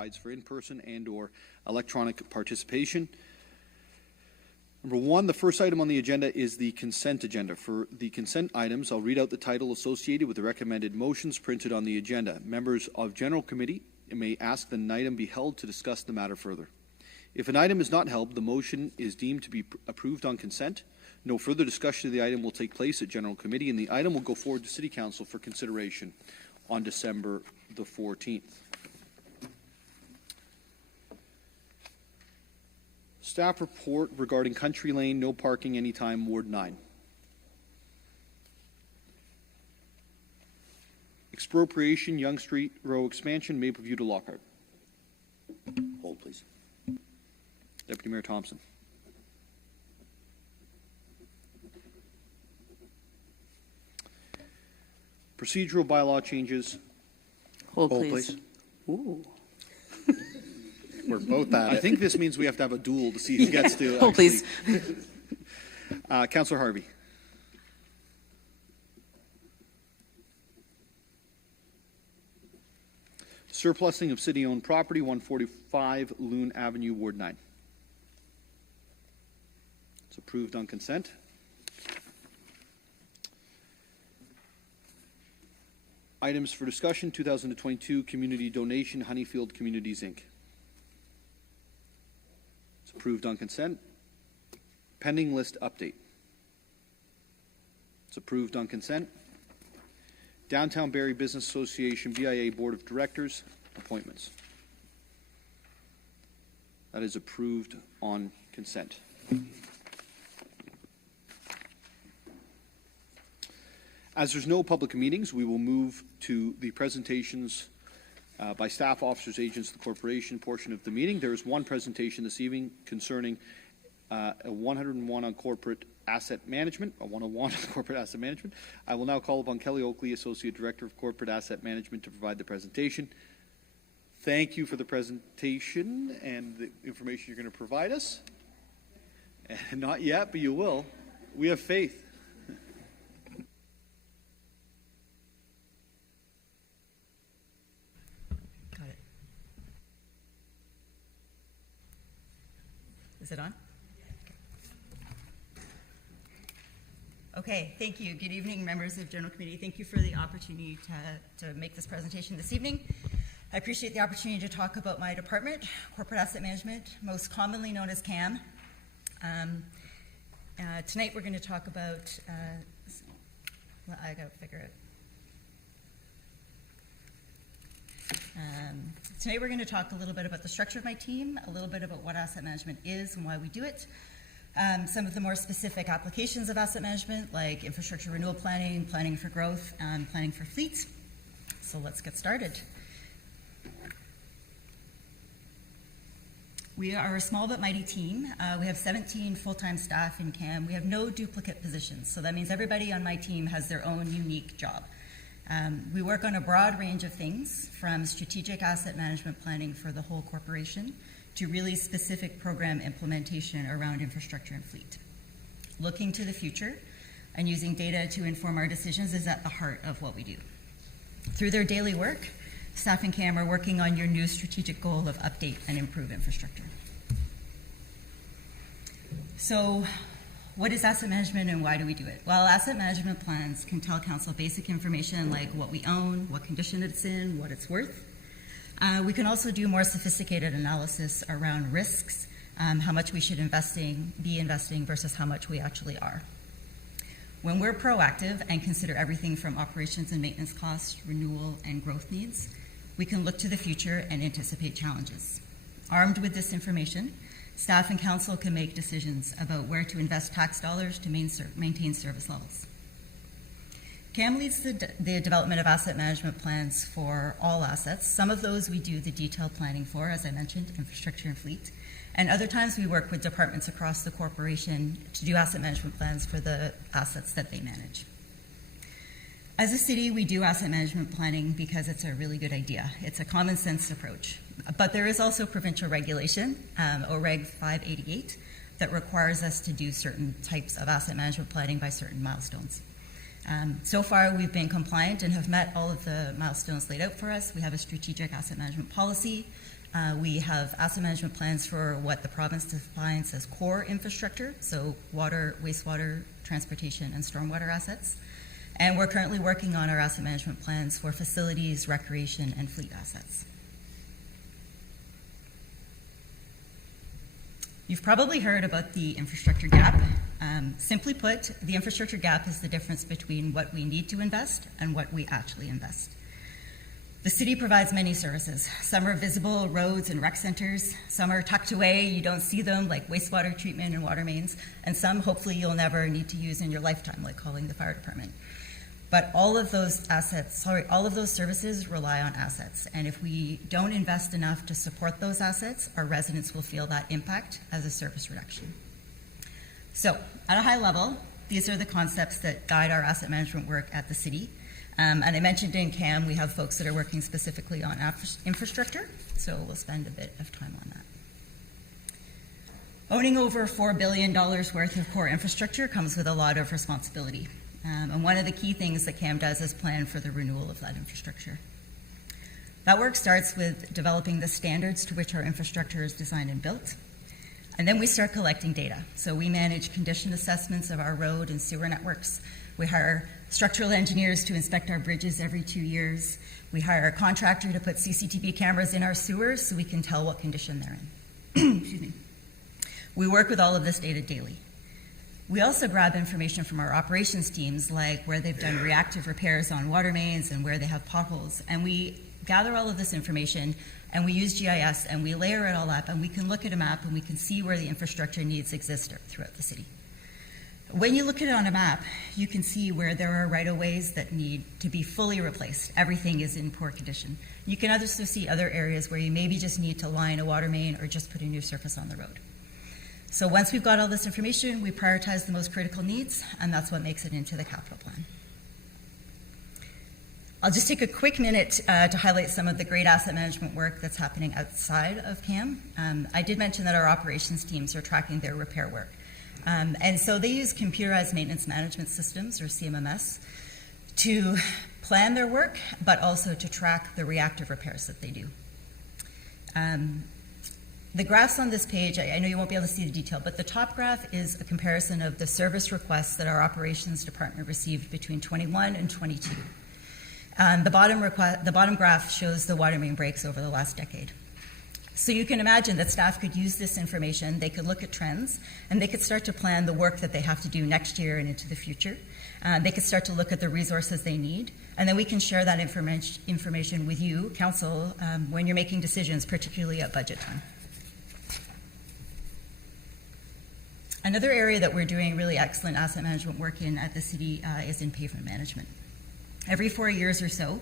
provides for in-person and/or electronic participation. Number 1, the first item on the agenda is the consent agenda. For the consent items, I'll read out the title associated with the recommended motions printed on the agenda. Members of General Committee may ask that an item be held to discuss the matter further. If an item is not held, the motion is deemed to be approved on consent. No further discussion of the item will take place at General Committee, and the item will go forward to City Council for consideration on December the 14th. Staff report regarding Country Lane, no parking anytime, Ward 9. Expropriation, Yonge Street Row expansion, Mapleview to Lockhart. Hold, please. Deputy Mayor Thompson. Procedural bylaw changes. Hold, please. Ooh. We're both at it. I think this means we have to have a duel to see who gets to. Hold, please. Councillor Harvey. Surplusing of city-owned property, 145 Loon Avenue, Ward 9. It's approved on consent. Items for discussion, 2022 community donation, Honeyfield Communities, Inc. It's approved on consent. Pending list update. It's approved on consent. Downtown Barrie Business Association, BIA Board of Directors, appointments. That is approved on consent. As there's no public meetings, we will move to the presentations by staff, officers, agents of the corporation portion of the meeting. There is one presentation this evening concerning a 101 on corporate asset management, a 101 on corporate asset management. I will now call upon Kelly Oakley, Associate Director of Corporate Asset Management, to provide the presentation. Thank you for the presentation and the information you're going to provide us. And not yet, but you will. We have faith. Got it. Is it on? Okay, thank you. Good evening, members of General Committee. Thank you for the opportunity to make this presentation this evening. I appreciate the opportunity to talk about my department, Corporate Asset Management, most commonly known as CAM. Tonight we're going to talk about, I got to figure it. Tonight we're going to talk a little bit about the structure of my team, a little bit about what asset management is and why we do it, some of the more specific applications of asset management like infrastructure renewal planning, planning for growth, and planning for fleets. So let's get started. We are a small but mighty team. We have 17 full-time staff in CAM. We have no duplicate positions, so that means everybody on my team has their own unique job. We work on a broad range of things, from strategic asset management planning for the whole corporation to really specific program implementation around infrastructure and fleet. Looking to the future and using data to inform our decisions is at the heart of what we do. Through their daily work, staff and CAM are working on your new strategic goal of update and improve infrastructure. So, what is asset management and why do we do it? Well, asset management plans can tell council basic information like what we own, what condition it's in, what it's worth. We can also do more sophisticated analysis around risks, how much we should be investing versus how much we actually are. When we're proactive and consider everything from operations and maintenance costs, renewal, and growth needs, we can look to the future and anticipate challenges. Armed with this information, staff and council can make decisions about where to invest tax dollars to maintain service levels. CAM leads the development of asset management plans for all assets. Some of those we do the detailed planning for, as I mentioned, infrastructure and fleet. And other times we work with departments across the corporation to do asset management plans for the assets that they manage. As a city, we do asset management planning because it's a really good idea. It's a common sense approach. But there is also provincial regulation, OREG 588, that requires us to do certain types of asset management planning by certain milestones. So far, we've been compliant and have met all of the milestones laid out for us. We have a strategic asset management policy, We have asset management plans for what the province defines as core infrastructure, so water, wastewater, transportation, and stormwater assets. And we're currently working on our asset management plans for facilities, recreation, and fleet assets. You've probably heard about the infrastructure gap. Simply put, the infrastructure gap is the difference between what we need to invest and what we actually invest. The city provides many services. Some are visible, roads and rec centers. Some are tucked away, you don't see them, like wastewater treatment and water mains. And some, hopefully, you'll never need to use in your lifetime, like calling the fire department. But all of those services rely on assets. And if we don't invest enough to support those assets, our residents will feel that impact as a service reduction. So, at a high level, these are the concepts that guide our asset management work at the city. And I mentioned in CAM, we have folks that are working specifically on infrastructure, so we'll spend a bit of time on that. Owning over $4 billion worth of core infrastructure comes with a lot of responsibility. And one of the key things that CAM does is plan for the renewal of that infrastructure. That work starts with developing the standards to which our infrastructure is designed and built. And then we start collecting data. So we manage condition assessments of our road and sewer networks. We hire structural engineers to inspect our bridges every 2 years. We hire a contractor to put CCTV cameras in our sewers so we can tell what condition they're in. Excuse me. We work with all of this data daily. We also grab information from our operations teams, like where they've done reactive repairs on water mains and where they have potholes. And we gather all of this information and we use GIS and we layer it all up and we can look at a map and we can see where the infrastructure needs exist throughout the city. When you look at it on a map, you can see where there are right-of-ways that need to be fully replaced. Everything is in poor condition. You can also see other areas where you maybe just need to line a water main or just put a new surface on the road. So once we've got all this information, we prioritize the most critical needs, and that's what makes it into the capital plan. I'll just take a quick minute to highlight some of the great asset management work that's happening outside of CAM. I did mention that our operations teams are tracking their repair work. And so they use computerized maintenance management systems, or CMMS, to plan their work, but also to track the reactive repairs that they do. The graphs on this page, I know you won't be able to see the detail, but the top graph is a comparison of the service requests that our operations department received between 21 and 22. The bottom graph shows the water main breaks over the last decade. So you can imagine that staff could use this information, they could look at trends, and they could start to plan the work that they have to do next year and into the future. They could start to look at the resources they need, and then we can share that information with you, council, when you're making decisions, particularly at budget time. Another area that we're doing really excellent asset management work in at the city is in pavement management. Every 4 years or so,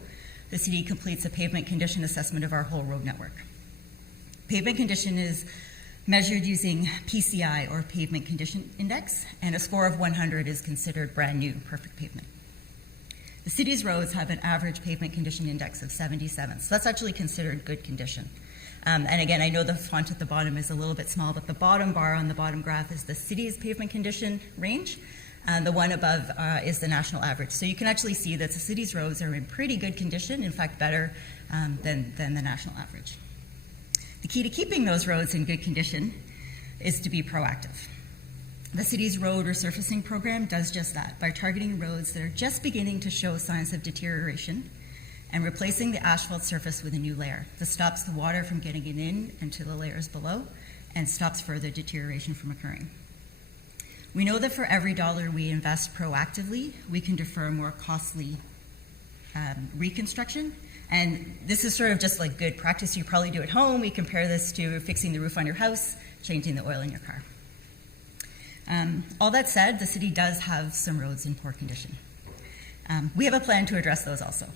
the city completes a pavement condition assessment of our whole road network. Pavement condition is measured using PCI, or Pavement Condition Index, and a score of 100 is considered brand new, perfect pavement. The city's roads have an average pavement condition index of 77, so that's actually considered good condition. And again, I know the font at the bottom is a little bit small, but the bottom bar on the bottom graph is the city's pavement condition range, and the one above is the national average. So you can actually see that the city's roads are in pretty good condition, in fact better than the national average. The key to keeping those roads in good condition is to be proactive. The city's road resurfacing program does just that by targeting roads that are just beginning to show signs of deterioration and replacing the asphalt surface with a new layer that stops the water from getting it in into the layers below and stops further deterioration from occurring. We know that for every dollar we invest proactively, we can defer more costly reconstruction. And this is sort of just like good practice you probably do at home. We compare this to fixing the roof on your house, changing the oil in your car. All that said, the city does have some roads in poor condition. We have a plan to address those also.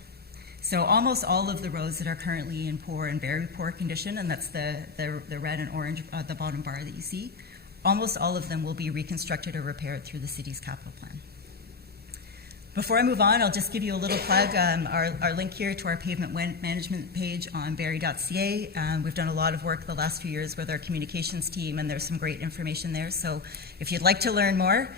So almost all of the roads that are currently in poor and very poor condition, and that's the red and orange at the bottom bar that you see, almost all of them will be reconstructed or repaired through the city's capital plan. Before I move on, I'll just give you a little plug. Our link here to our pavement management page on barrie.ca. We've done a lot of work the last few years with our communications team, and there's some great information there. So if you'd like to learn more,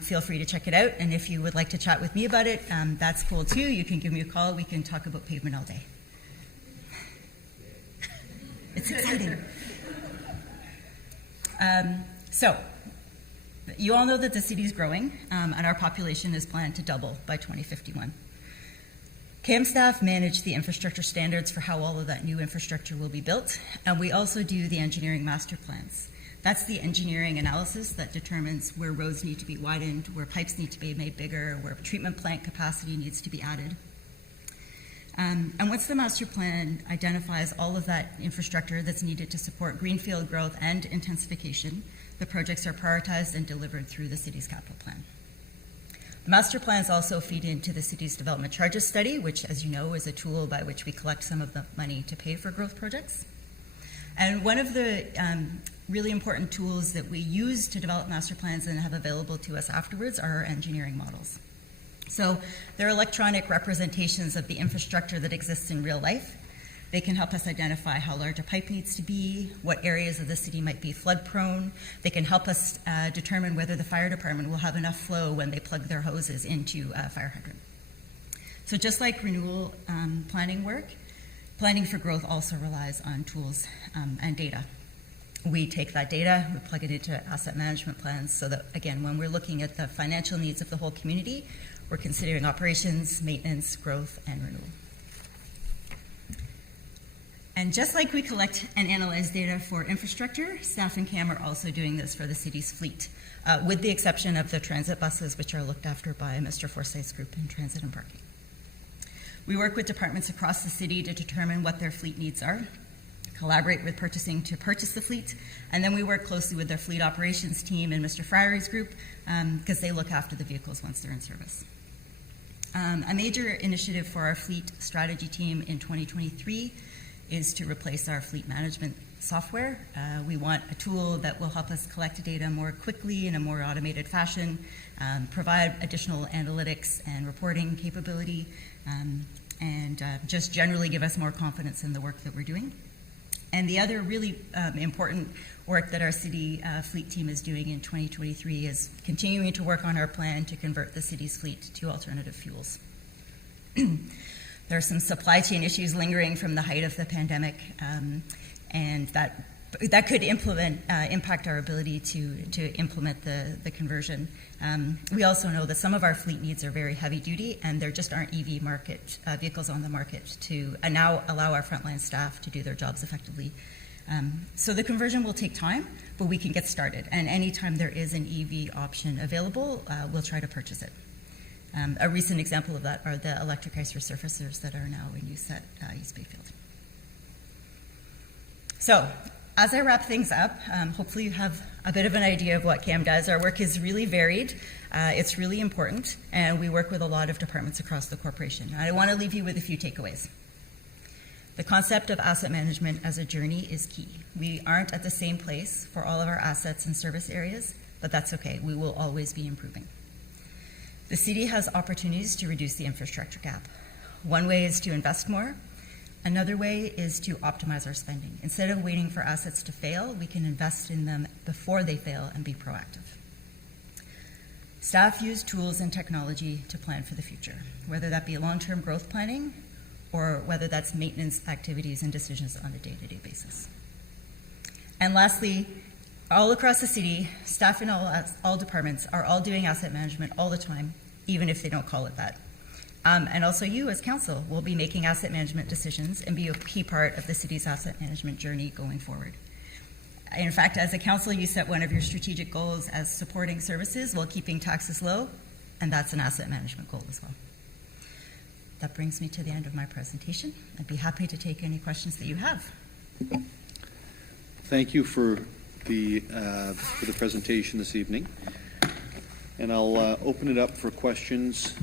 feel free to check it out. And if you would like to chat with me about it, that's cool too. You can give me a call. We can talk about pavement all day. It's exciting. So, you all know that the city is growing, and our population is planned to double by 2051. CAM staff manage the infrastructure standards for how all of that new infrastructure will be built, and we also do the engineering master plans. That's the engineering analysis that determines where roads need to be widened, where pipes need to be made bigger, where treatment plant capacity needs to be added. And once the master plan identifies all of that infrastructure that's needed to support greenfield growth and intensification, the projects are prioritized and delivered through the city's capital plan. The master plans also feed into the city's development charges study, which, as you know, is a tool by which we collect some of the money to pay for growth projects. And one of the really important tools that we use to develop master plans and have available to us afterwards are our engineering models. So they're electronic representations of the infrastructure that exists in real life. They can help us identify how large a pipe needs to be, what areas of the city might be flood prone. They can help us determine whether the fire department will have enough flow when they plug their hoses into a fire hydrant. So just like renewal planning work, planning for growth also relies on tools and data. We take that data, we plug it into asset management plans so that, again, when we're looking at the financial needs of the whole community, we're considering operations, maintenance, growth, and renewal. And just like we collect and analyze data for infrastructure, staff and CAM are also doing this for the city's fleet, with the exception of the transit buses, which are looked after by Mr. Forsyth's group in transit and parking. We work with departments across the city to determine what their fleet needs are, collaborate with purchasing to purchase the fleet, and then we work closely with their fleet operations team and Mr. Friery's group because they look after the vehicles once they're in service. A major initiative for our fleet strategy team in 2023 is to replace our fleet management software. We want a tool that will help us collect data more quickly in a more automated fashion, provide additional analytics and reporting capability, and just generally give us more confidence in the work that we're doing. And the other really important work that our city fleet team is doing in 2023 is continuing to work on our plan to convert the city's fleet to alternative fuels. There are some supply chain issues lingering from the height of the pandemic, and that could impact our ability to implement the conversion. We also know that some of our fleet needs are very heavy duty, and there just aren't EV vehicles on the market to now allow our frontline staff to do their jobs effectively. So the conversion will take time, but we can get started. And anytime there is an EV option available, we'll try to purchase it. A recent example of that are the electric ice resurfacers that are now in use at East Bayfield. So, as I wrap things up, hopefully you have a bit of an idea of what CAM does. Our work is really varied, it's really important, and we work with a lot of departments across the corporation. And I want to leave you with a few takeaways. The concept of asset management as a journey is key. We aren't at the same place for all of our assets and service areas, but that's okay. We will always be improving. The city has opportunities to reduce the infrastructure gap. One way is to invest more. Another way is to optimize our spending. Instead of waiting for assets to fail, we can invest in them before they fail and be proactive. Staff use tools and technology to plan for the future, whether that be long-term growth planning or whether that's maintenance activities and decisions on a day-to-day basis. And lastly, all across the city, staff in all departments are all doing asset management all the time, even if they don't call it that. And also you as council will be making asset management decisions and be a key part of the city's asset management journey going forward. In fact, as a council, you set one of your strategic goals as supporting services while keeping taxes low, and that's an asset management goal as well. That brings me to the end of my presentation. I'd be happy to take any questions that you have. Thank you for the presentation this evening. And I'll open it up for questions.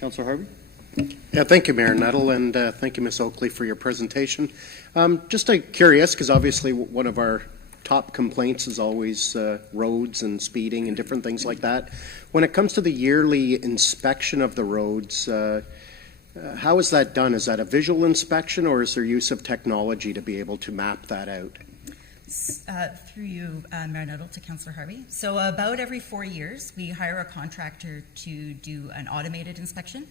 Councillor Harvey? Yeah, thank you, Mayor Nuttall, and thank you, Ms. Oakley, for your presentation. Just curious, because obviously one of our top complaints is always roads and speeding and different things like that. When it comes to the yearly inspection of the roads, how is that done? Is that a visual inspection, or is there use of technology to be able to map that out? Through you, Mayor Nuttall, to Councillor Harvey. So about every 4 years, we hire a contractor to do an automated inspection.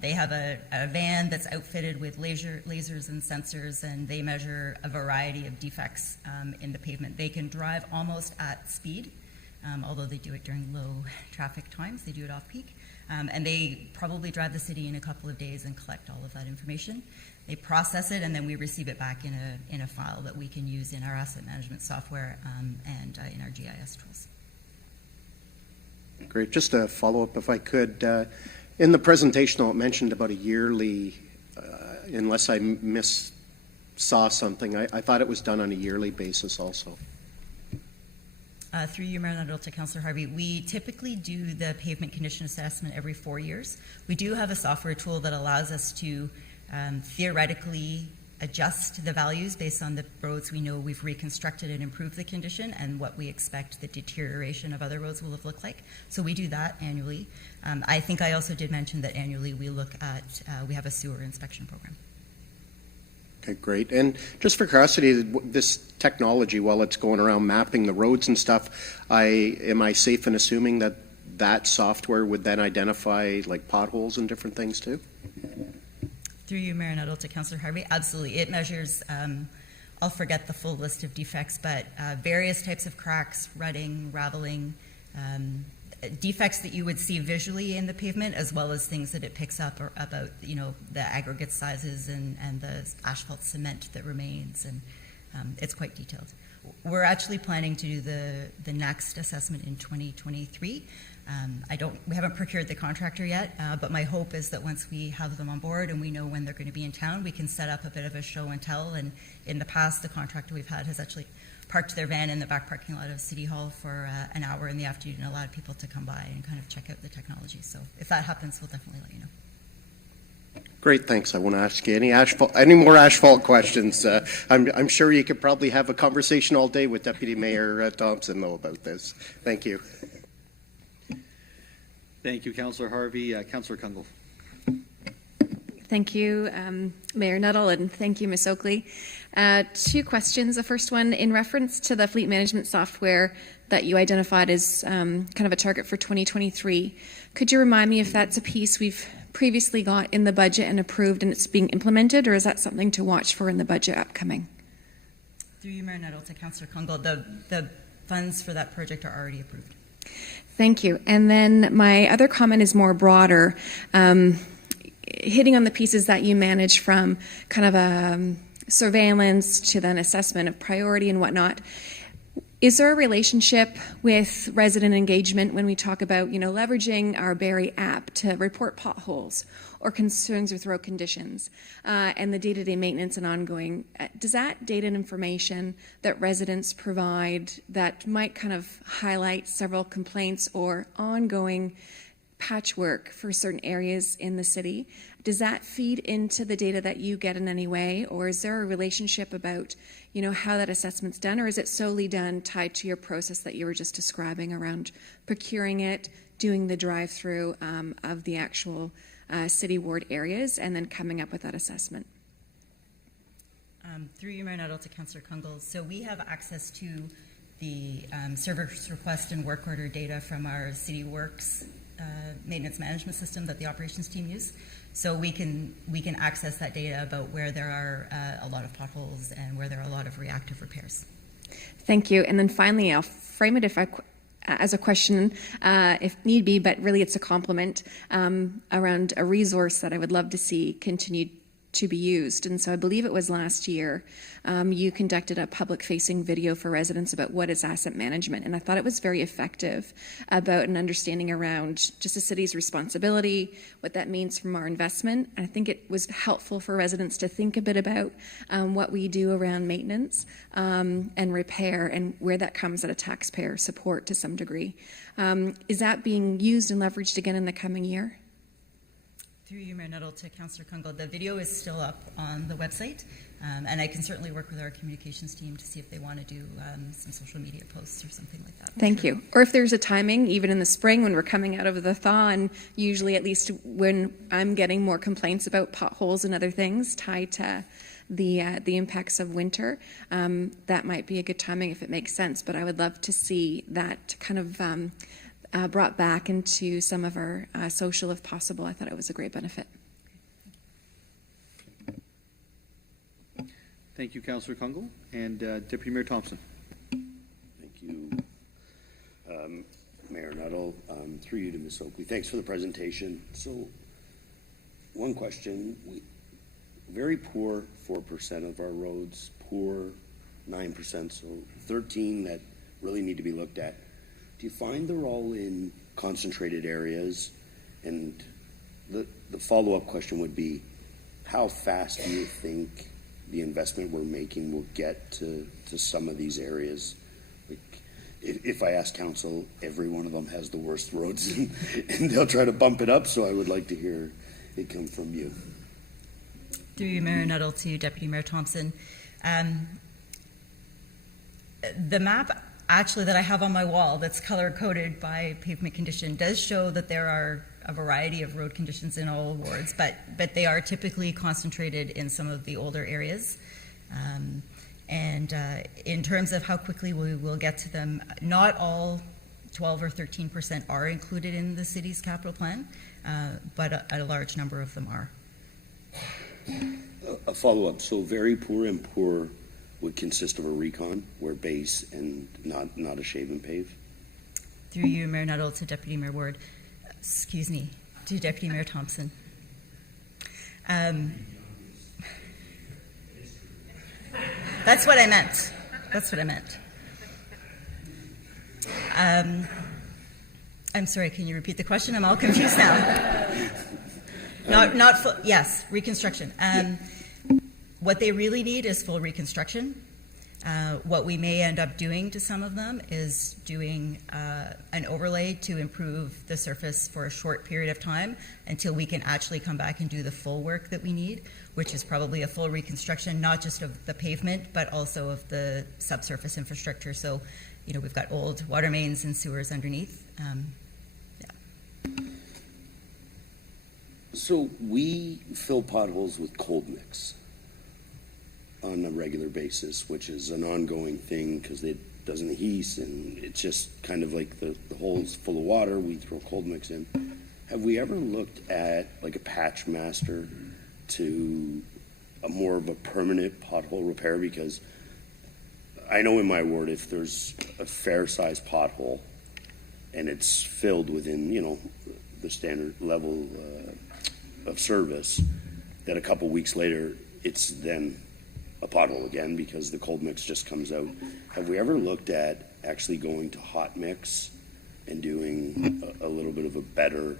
They have a van that's outfitted with lasers and sensors, and they measure a variety of defects in the pavement. They can drive almost at speed, although they do it during low traffic times. They do it off-peak. And they probably drive the city in a couple of days and collect all of that information. They process it, and then we receive it back in a file that we can use in our asset management software and in our GIS tools. Great. Just a follow-up, if I could. In the presentation, it mentioned about a yearly, unless I saw something, I thought it was done on a yearly basis also. Through you, Mayor Nuttall, to Councillor Harvey, we typically do the pavement condition assessment every 4 years. We do have a software tool that allows us to theoretically adjust the values based on the roads we know we've reconstructed and improved the condition and what we expect the deterioration of other roads will have looked like. So we do that annually. I think I also did mention that annually we look at, we have a sewer inspection program. Okay, great. And just for curiosity, this technology, while it's going around mapping the roads and stuff, am I safe in assuming that that software would then identify like potholes and different things too? Through you, Mayor Nuttall, to Councillor Harvey, absolutely. It measures, I'll forget the full list of defects, but various types of cracks, rutting, raveling, defects that you would see visually in the pavement, as well as things that it picks up or about, the aggregate sizes and the asphalt cement that remains, and it's quite detailed. We're actually planning to do the next assessment in 2023. We haven't procured the contractor yet, but my hope is that once we have them on board and we know when they're going to be in town, we can set up a bit of a show and tell. And in the past, the contractor we've had has actually parked their van in the back parking lot of City Hall for an hour in the afternoon and allowed people to come by and kind of check out the technology. So if that happens, we'll definitely let you know. Great, thanks. I won't ask you any more asphalt questions. I'm sure you could probably have a conversation all day with Deputy Mayor Thompson, though, about this. Thank you. Thank you, Councillor Harvey. Councillor Kungl. Thank you, Mayor Nuttall, and thank you, Ms. Oakley. 2 questions. The first one, in reference to the fleet management software that you identified as kind of a target for 2023, could you remind me if that's a piece we've previously got in the budget and approved and it's being implemented, or is that something to watch for in the budget upcoming? Through you, Mayor Nuttall, to Councillor Kungl, the funds for that project are already approved. Thank you. And then my other comment is more broader, hitting on the pieces that you manage from kind of a surveillance to then assessment of priority and whatnot. Is there a relationship with resident engagement when we talk about, leveraging our Barrie app to report potholes or concerns with road conditions and the day-to-day maintenance and ongoing? Does that data and information that residents provide that might kind of highlight several complaints or ongoing patchwork for certain areas in the city, does that feed into the data that you get in any way, or is there a relationship about how that assessment's done, or is it solely done tied to your process that you were just describing around procuring it, doing the drive-through of the actual city ward areas, and then coming up with that assessment? Through you, Mayor Nuttall, to Councillor Kungl. So we have access to the service request and work order data from our City Works maintenance management system that the operations team use. So we can access that data about where there are a lot of potholes and where there are a lot of reactive repairs. Thank you. And then finally, I'll frame it as a question, if need be, but really it's a compliment around a resource that I would love to see continued to be used. And so I believe it was last year you conducted a public-facing video for residents about what is asset management. And I thought it was very effective about an understanding around just the city's responsibility, what that means from our investment. And I think it was helpful for residents to think a bit about what we do around maintenance and repair and where that comes at a taxpayer support to some degree. Is that being used and leveraged again in the coming year? Through you, Mayor Nuttall, to Councillor Kungl, the video is still up on the website, and I can certainly work with our communications team to see if they want to do some social media posts or something like that. Thank you. Or if there's a timing, even in the spring when we're coming out of the thaw, and usually at least when I'm getting more complaints about potholes and other things tied to the impacts of winter, that might be a good timing if it makes sense. But I would love to see that kind of brought back into some of our social if possible. I thought it was a great benefit. Thank you, Councillor Kungle. And Deputy Mayor Thompson. Thank you, Mayor Nuttall. Through you to Ms. Oakley. Thanks for the presentation. So, one question. Very poor 4% of our roads, poor 9%, so 13 that really need to be looked at. Do you find they're all in concentrated areas? And the follow-up question would be, how fast do you think the investment we're making will get to some of these areas? Like, if I ask council, every one of them has the worst roads, and they'll try to bump it up, so I would like to hear it come from you. Through you, Mayor Nuttall, to Deputy Mayor Thompson. The map actually that I have on my wall that's color-coded by pavement condition does show that there are a variety of road conditions in all wards, but they are typically concentrated in some of the older areas. And in terms of how quickly we will get to them, not all 12 or 13% are included in the city's capital plan, but a large number of them are. A follow-up. So very poor and poor would consist of a recon, where base and not a shave and pave? Through you, Mayor Nuttall, to Deputy Mayor Ward. Excuse me, to Deputy Mayor Thompson. That's what I meant. That's what I meant. I'm sorry, can you repeat the question? I'm all confused now. Not full, yes, reconstruction. What they really need is full reconstruction. What we may end up doing to some of them is doing an overlay to improve the surface for a short period of time until we can actually come back and do the full work that we need, which is probably a full reconstruction, not just of the pavement, but also of the subsurface infrastructure. So, you know, we've got old water mains and sewers underneath. So we fill potholes with cold mix on a regular basis, which is an ongoing thing because it doesn't heat and it's just kind of like the hole's full of water, we throw cold mix in. Have we ever looked at like a patch master to a more of a permanent pothole repair? Because I know in my ward, if there's a fair sized pothole and it's filled within, you know, the standard level of service, that a couple weeks later it's then a pothole again because the cold mix just comes out. Have we ever looked at actually going to hot mix and doing a little bit of a better,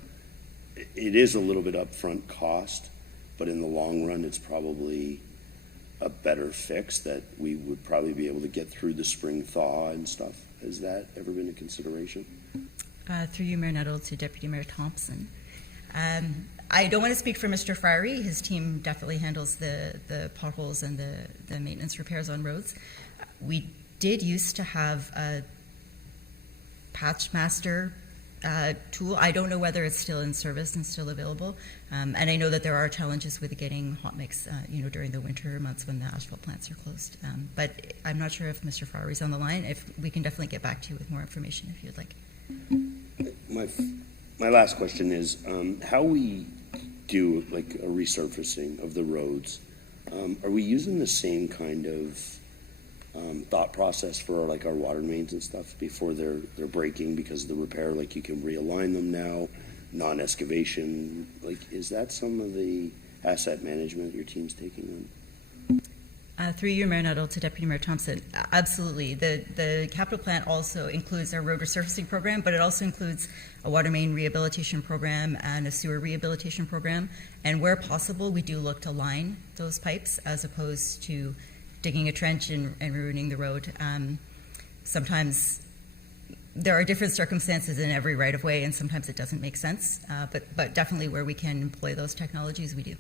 it is a little bit upfront cost, but in the long run it's probably a better fix that we would probably be able to get through the spring thaw and stuff? Has that ever been a consideration? Through you, Mayor Nuttall, to Deputy Mayor Thompson. I don't want to speak for Mr. Friery. His team definitely handles the potholes and the maintenance repairs on roads. We did used to have a patch master tool. I don't know whether it's still in service and still available. And I know that there are challenges with getting hot mix, you know, during the winter months when the asphalt plants are closed. But I'm not sure if Mr. Friery's on the line. If we can definitely get back to you with more information if you'd like. My last question is how we do like a resurfacing of the roads. Are we using the same kind of thought process for like our water mains and stuff before they're breaking because of the repair? Like you can realign them now, non-excavation. Like, is that some of the asset management your team's taking on? Through you, Mayor Nuttall, to Deputy Mayor Thompson. Absolutely. The capital plan also includes a road resurfacing program, but it also includes a water main rehabilitation program and a sewer rehabilitation program. And where possible, we do look to line those pipes as opposed to digging a trench and ruining the road. Sometimes there are different circumstances in every right-of-way, and sometimes it doesn't make sense. But definitely where we can employ those technologies, we do.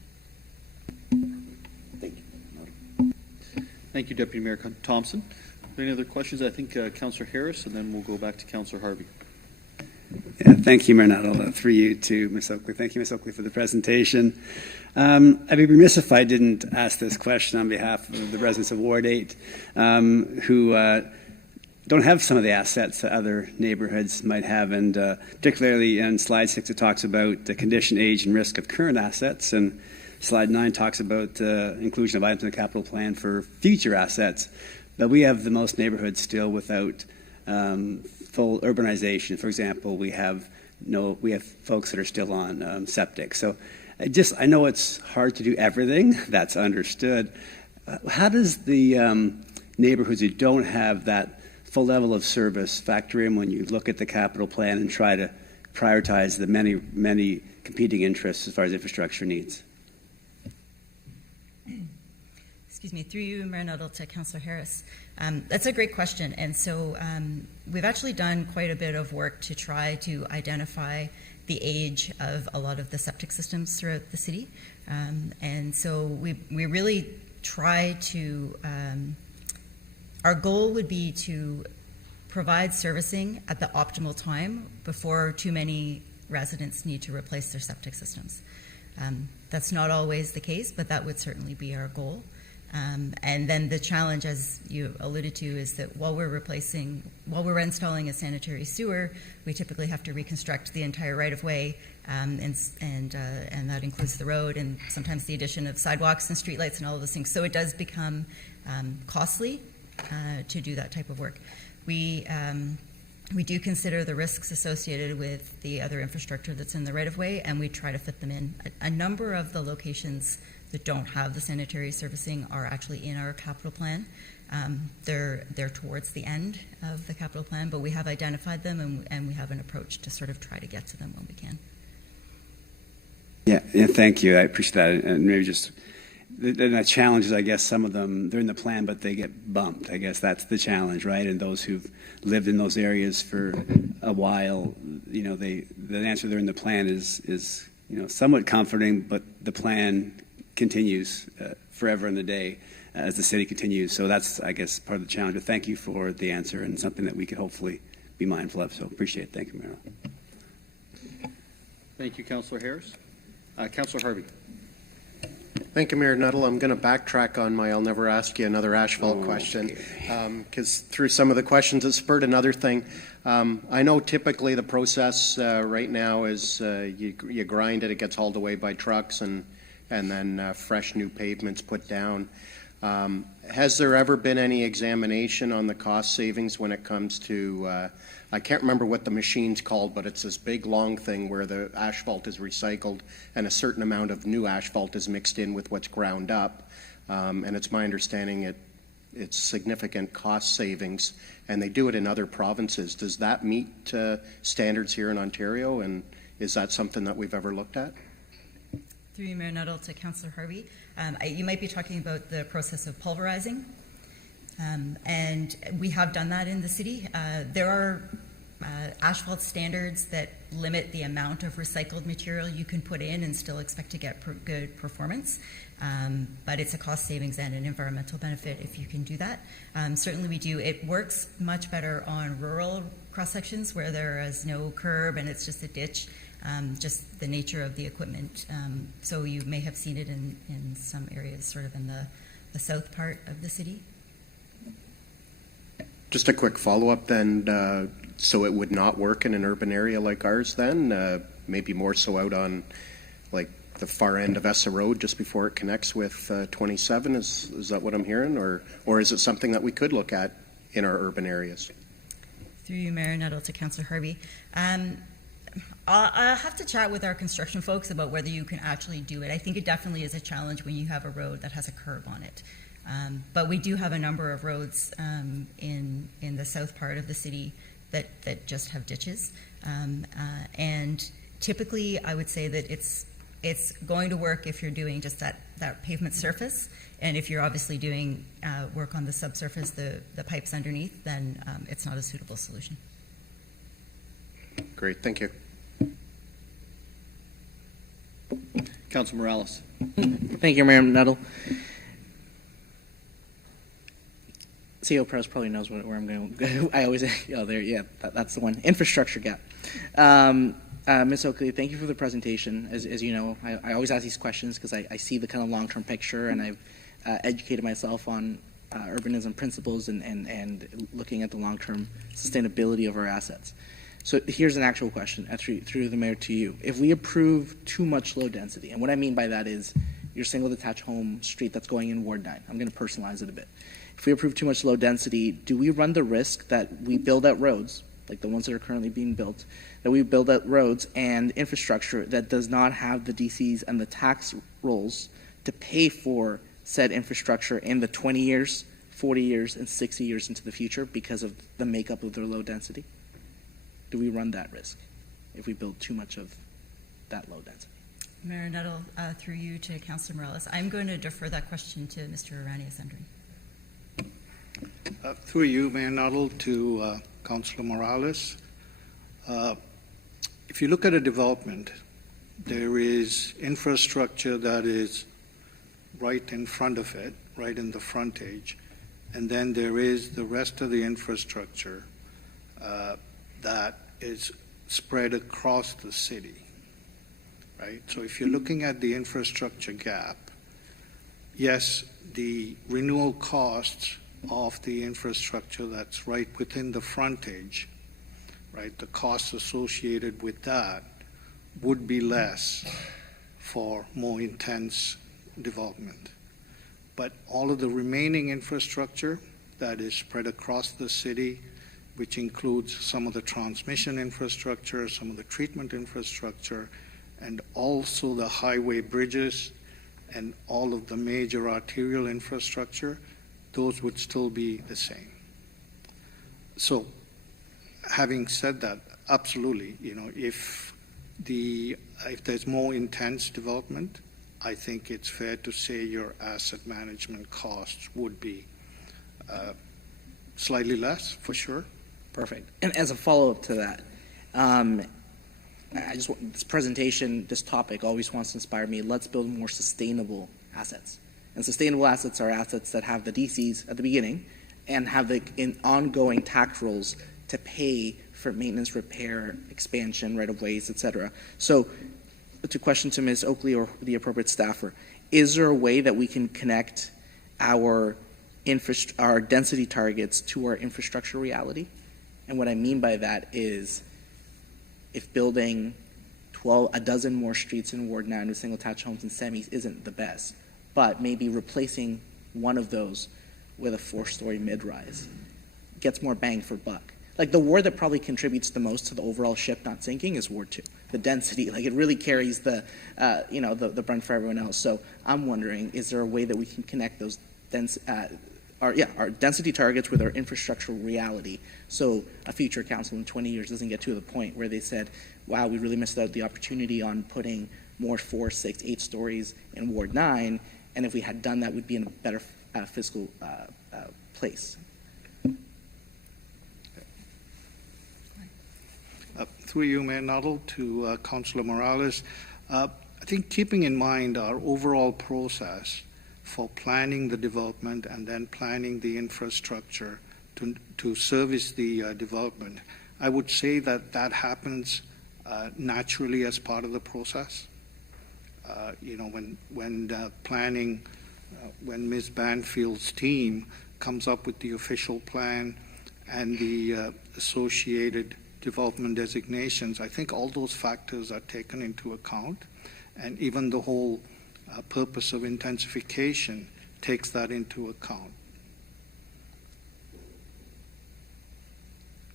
Thank you. Thank you, Deputy Mayor Thompson. Are there any other questions? I think Councillor Harris, and then we'll go back to Councillor Harvey. Yeah, thank you, Mayor Nuttall. Through you to Ms. Oakley. Thank you, Ms. Oakley, for the presentation. I'd be remiss if I didn't ask this question on behalf of the residents of Ward 8, who don't have some of the assets that other neighborhoods might have, and particularly in slide 6 it talks about the condition, age, and risk of current assets, and slide 9 talks about inclusion of items in the capital plan for future assets. But we have the most neighborhoods still without full urbanization. For example, we have folks that are still on septic. So I know it's hard to do everything. That's understood. How does the neighborhoods who don't have that full level of service factor in when you look at the capital plan and try to prioritize the many, many competing interests as far as infrastructure needs? Excuse me, through you, Mayor Nuttall, to Councillor Harris. That's a great question. And so we've actually done quite a bit of work to try to identify the age of a lot of the septic systems throughout the city. And so we really try to, our goal would be to provide servicing at the optimal time before too many residents need to replace their septic systems. That's not always the case, but that would certainly be our goal. And then the challenge, as you alluded to, is that while we're installing a sanitary sewer, we typically have to reconstruct the entire right-of-way, and that includes the road and sometimes the addition of sidewalks and streetlights and all of those things. So it does become costly to do that type of work. We do consider the risks associated with the other infrastructure that's in the right-of-way, and we try to fit them in. A number of the locations that don't have the sanitary servicing are actually in our capital plan. They're towards the end of the capital plan, but we have identified them, and we have an approach to sort of try to get to them when we can. Yeah, thank you. I appreciate that. And maybe just the challenge is, I guess, some of them, they're in the plan, but they get bumped. I guess that's the challenge, right? And those who've lived in those areas for a while, the answer they're in the plan is somewhat comforting, but the plan continues forever and a day as the city continues. So that's, I guess, part of the challenge. But thank you for the answer, and something that we could hopefully be mindful of. So appreciate it. Thank you, Mayor. Thank you, Councillor Harris. Councillor Harvey. Thank you, Mayor Nuttall. I'm going to backtrack on my I'll never ask you another asphalt question, because through some of the questions it spurred another thing. I know typically the process right now is you grind it, it gets hauled away by trucks, and then fresh new pavements put down. Has there ever been any examination on the cost savings when it comes to, I can't remember what the machine's called, but it's this big long thing where the asphalt is recycled and a certain amount of new asphalt is mixed in with what's ground up. And it's my understanding it's significant cost savings, and they do it in other provinces. Does that meet standards here in Ontario, and is that something that we've ever looked at? Through you, Mayor Nuttall, to Councillor Harvey. You might be talking about the process of pulverizing, and we have done that in the city. There are asphalt standards that limit the amount of recycled material you can put in and still expect to get good performance, but it's a cost savings and an environmental benefit if you can do that. Certainly we do. It works much better on rural cross-sections where there is no curb and it's just a ditch. Just the nature of the equipment. So you may have seen it in some areas sort of in the south part of the city. Just a quick follow-up then. So it would not work in an urban area like ours then? Maybe more so out on like the far end of Essa Road just before it connects with 27? Is that what I'm hearing? Or is it something that we could look at in our urban areas? Through you, Mayor Nuttall, to Councillor Harvey. I'll have to chat with our construction folks about whether you can actually do it. I think it definitely is a challenge when you have a road that has a curb on it. But we do have a number of roads in the south part of the city that just have ditches. And typically I would say that it's going to work if you're doing just that pavement surface. And if you're obviously doing work on the subsurface, the pipes underneath, then it's not a suitable solution. Great, thank you. Councillor Morales. Thank you, Mayor Nuttall. CEO Press probably knows where I'm going. I always, that's the one. Infrastructure gap. Ms. Oakley, thank you for the presentation. As you know, I always ask these questions because I see the kind of long-term picture, and I've educated myself on urbanism principles and looking at the long-term sustainability of our assets. So here's an actual question, through the mayor to you. If we approve too much low density, and what I mean by that is your single detached home street that's going in Ward 9, I'm going to personalize it a bit. If we approve too much low density, do we run the risk that we build out roads, like the ones that are currently being built, that we build out roads and infrastructure that does not have the DCs and the tax rolls to pay for said infrastructure in the 20 years, 40 years, and 60 years into the future because of the makeup of their low density? Do we run that risk if we build too much of that low density? Mayor Nuttall, through you to Councillor Morales. I'm going to defer that question to Mr. Irani-Ascendry. Through you, Mayor Nuttall, to Councillor Morales. If you look at a development, there is infrastructure that is right in front of it, right in the frontage, and then there is the rest of the infrastructure that is spread across the city, right? So if you're looking at the infrastructure gap, yes, the renewal costs of the infrastructure that's right within the frontage, right, the costs associated with that would be less for more intense development. But all of the remaining infrastructure that is spread across the city, which includes some of the transmission infrastructure, some of the treatment infrastructure, and also the highway bridges and all of the major arterial infrastructure, those would still be the same. So, having said that, absolutely, if there's more intense development, I think it's fair to say your asset management costs would be slightly less, for sure. Perfect. And as a follow-up to that, I just want this presentation, this topic always wants to inspire me. Let's build more sustainable assets. And sustainable assets are assets that have the DCs at the beginning and have the ongoing tax rolls to pay for maintenance, repair, expansion, right-of-ways, et cetera. So, to question to Ms. Oakley or the appropriate staffer, is there a way that we can connect our density targets to our infrastructure reality? And what I mean by that is, if building a dozen more streets in Ward 9 with single-attached homes and semis isn't the best, but maybe replacing one of those with a 4-story mid-rise gets more bang for buck. Like, the ward that probably contributes the most to the overall ship not sinking is Ward 2. The density, like, it really carries the brunt for everyone else. So I'm wondering, is there a way that we can connect those our density targets with our infrastructural reality, so a future council in 20 years doesn't get to the point where they said, wow, we really missed out the opportunity on putting more 4, 6, 8 stories in Ward 9, and if we had done that, we'd be in a better fiscal place. Through you, Mayor Nuttall, to Councillor Morales. I think keeping in mind our overall process for planning the development and then planning the infrastructure to service the development, I would say that happens naturally as part of the process. When planning, when Ms. Banfield's team comes up with the official plan and the associated development designations, I think all those factors are taken into account, and even the whole purpose of intensification takes that into account.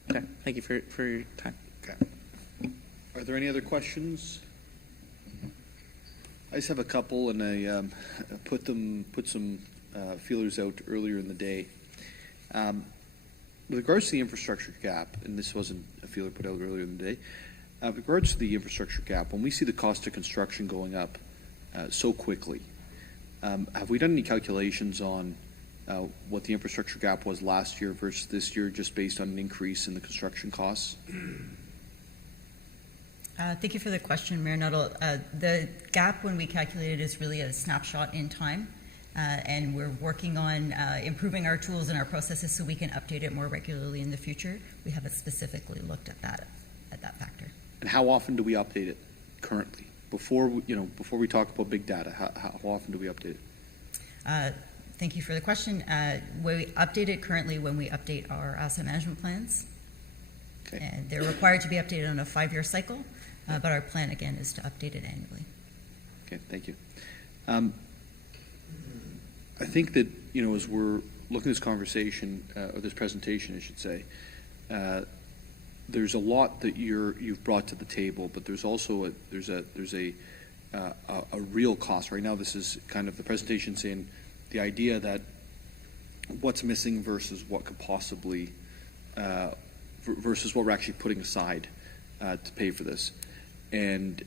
Okay, thank you for your time. Okay. Are there any other questions? I just have a couple, and I put some feelers out earlier in the day. With regards to the infrastructure gap, and this wasn't a feeler put out earlier in the day, with regards to the infrastructure gap, when we see the cost of construction going up so quickly, have we done any calculations on what the infrastructure gap was last year versus this year, just based on an increase in the construction costs? Thank you for the question, Mayor Nuttall. The gap, when we calculate it, is really a snapshot in time. And we're working on improving our tools and our processes so we can update it more regularly in the future. We haven't specifically looked at that factor. And how often do we update it currently? Before we talk about big data, how often do we update it? Thank you for the question. We update it currently when we update our asset management plans. Okay. And they're required to be updated on a 5-year cycle, but our plan, again, is to update it annually. Okay, thank you. I think that, as we're looking at this conversation, or this presentation, I should say, there's a lot that you've brought to the table, but there's also a real cost. Right now, this is kind of the presentation saying the idea that what's missing versus what could possibly, versus what we're actually putting aside to pay for this. And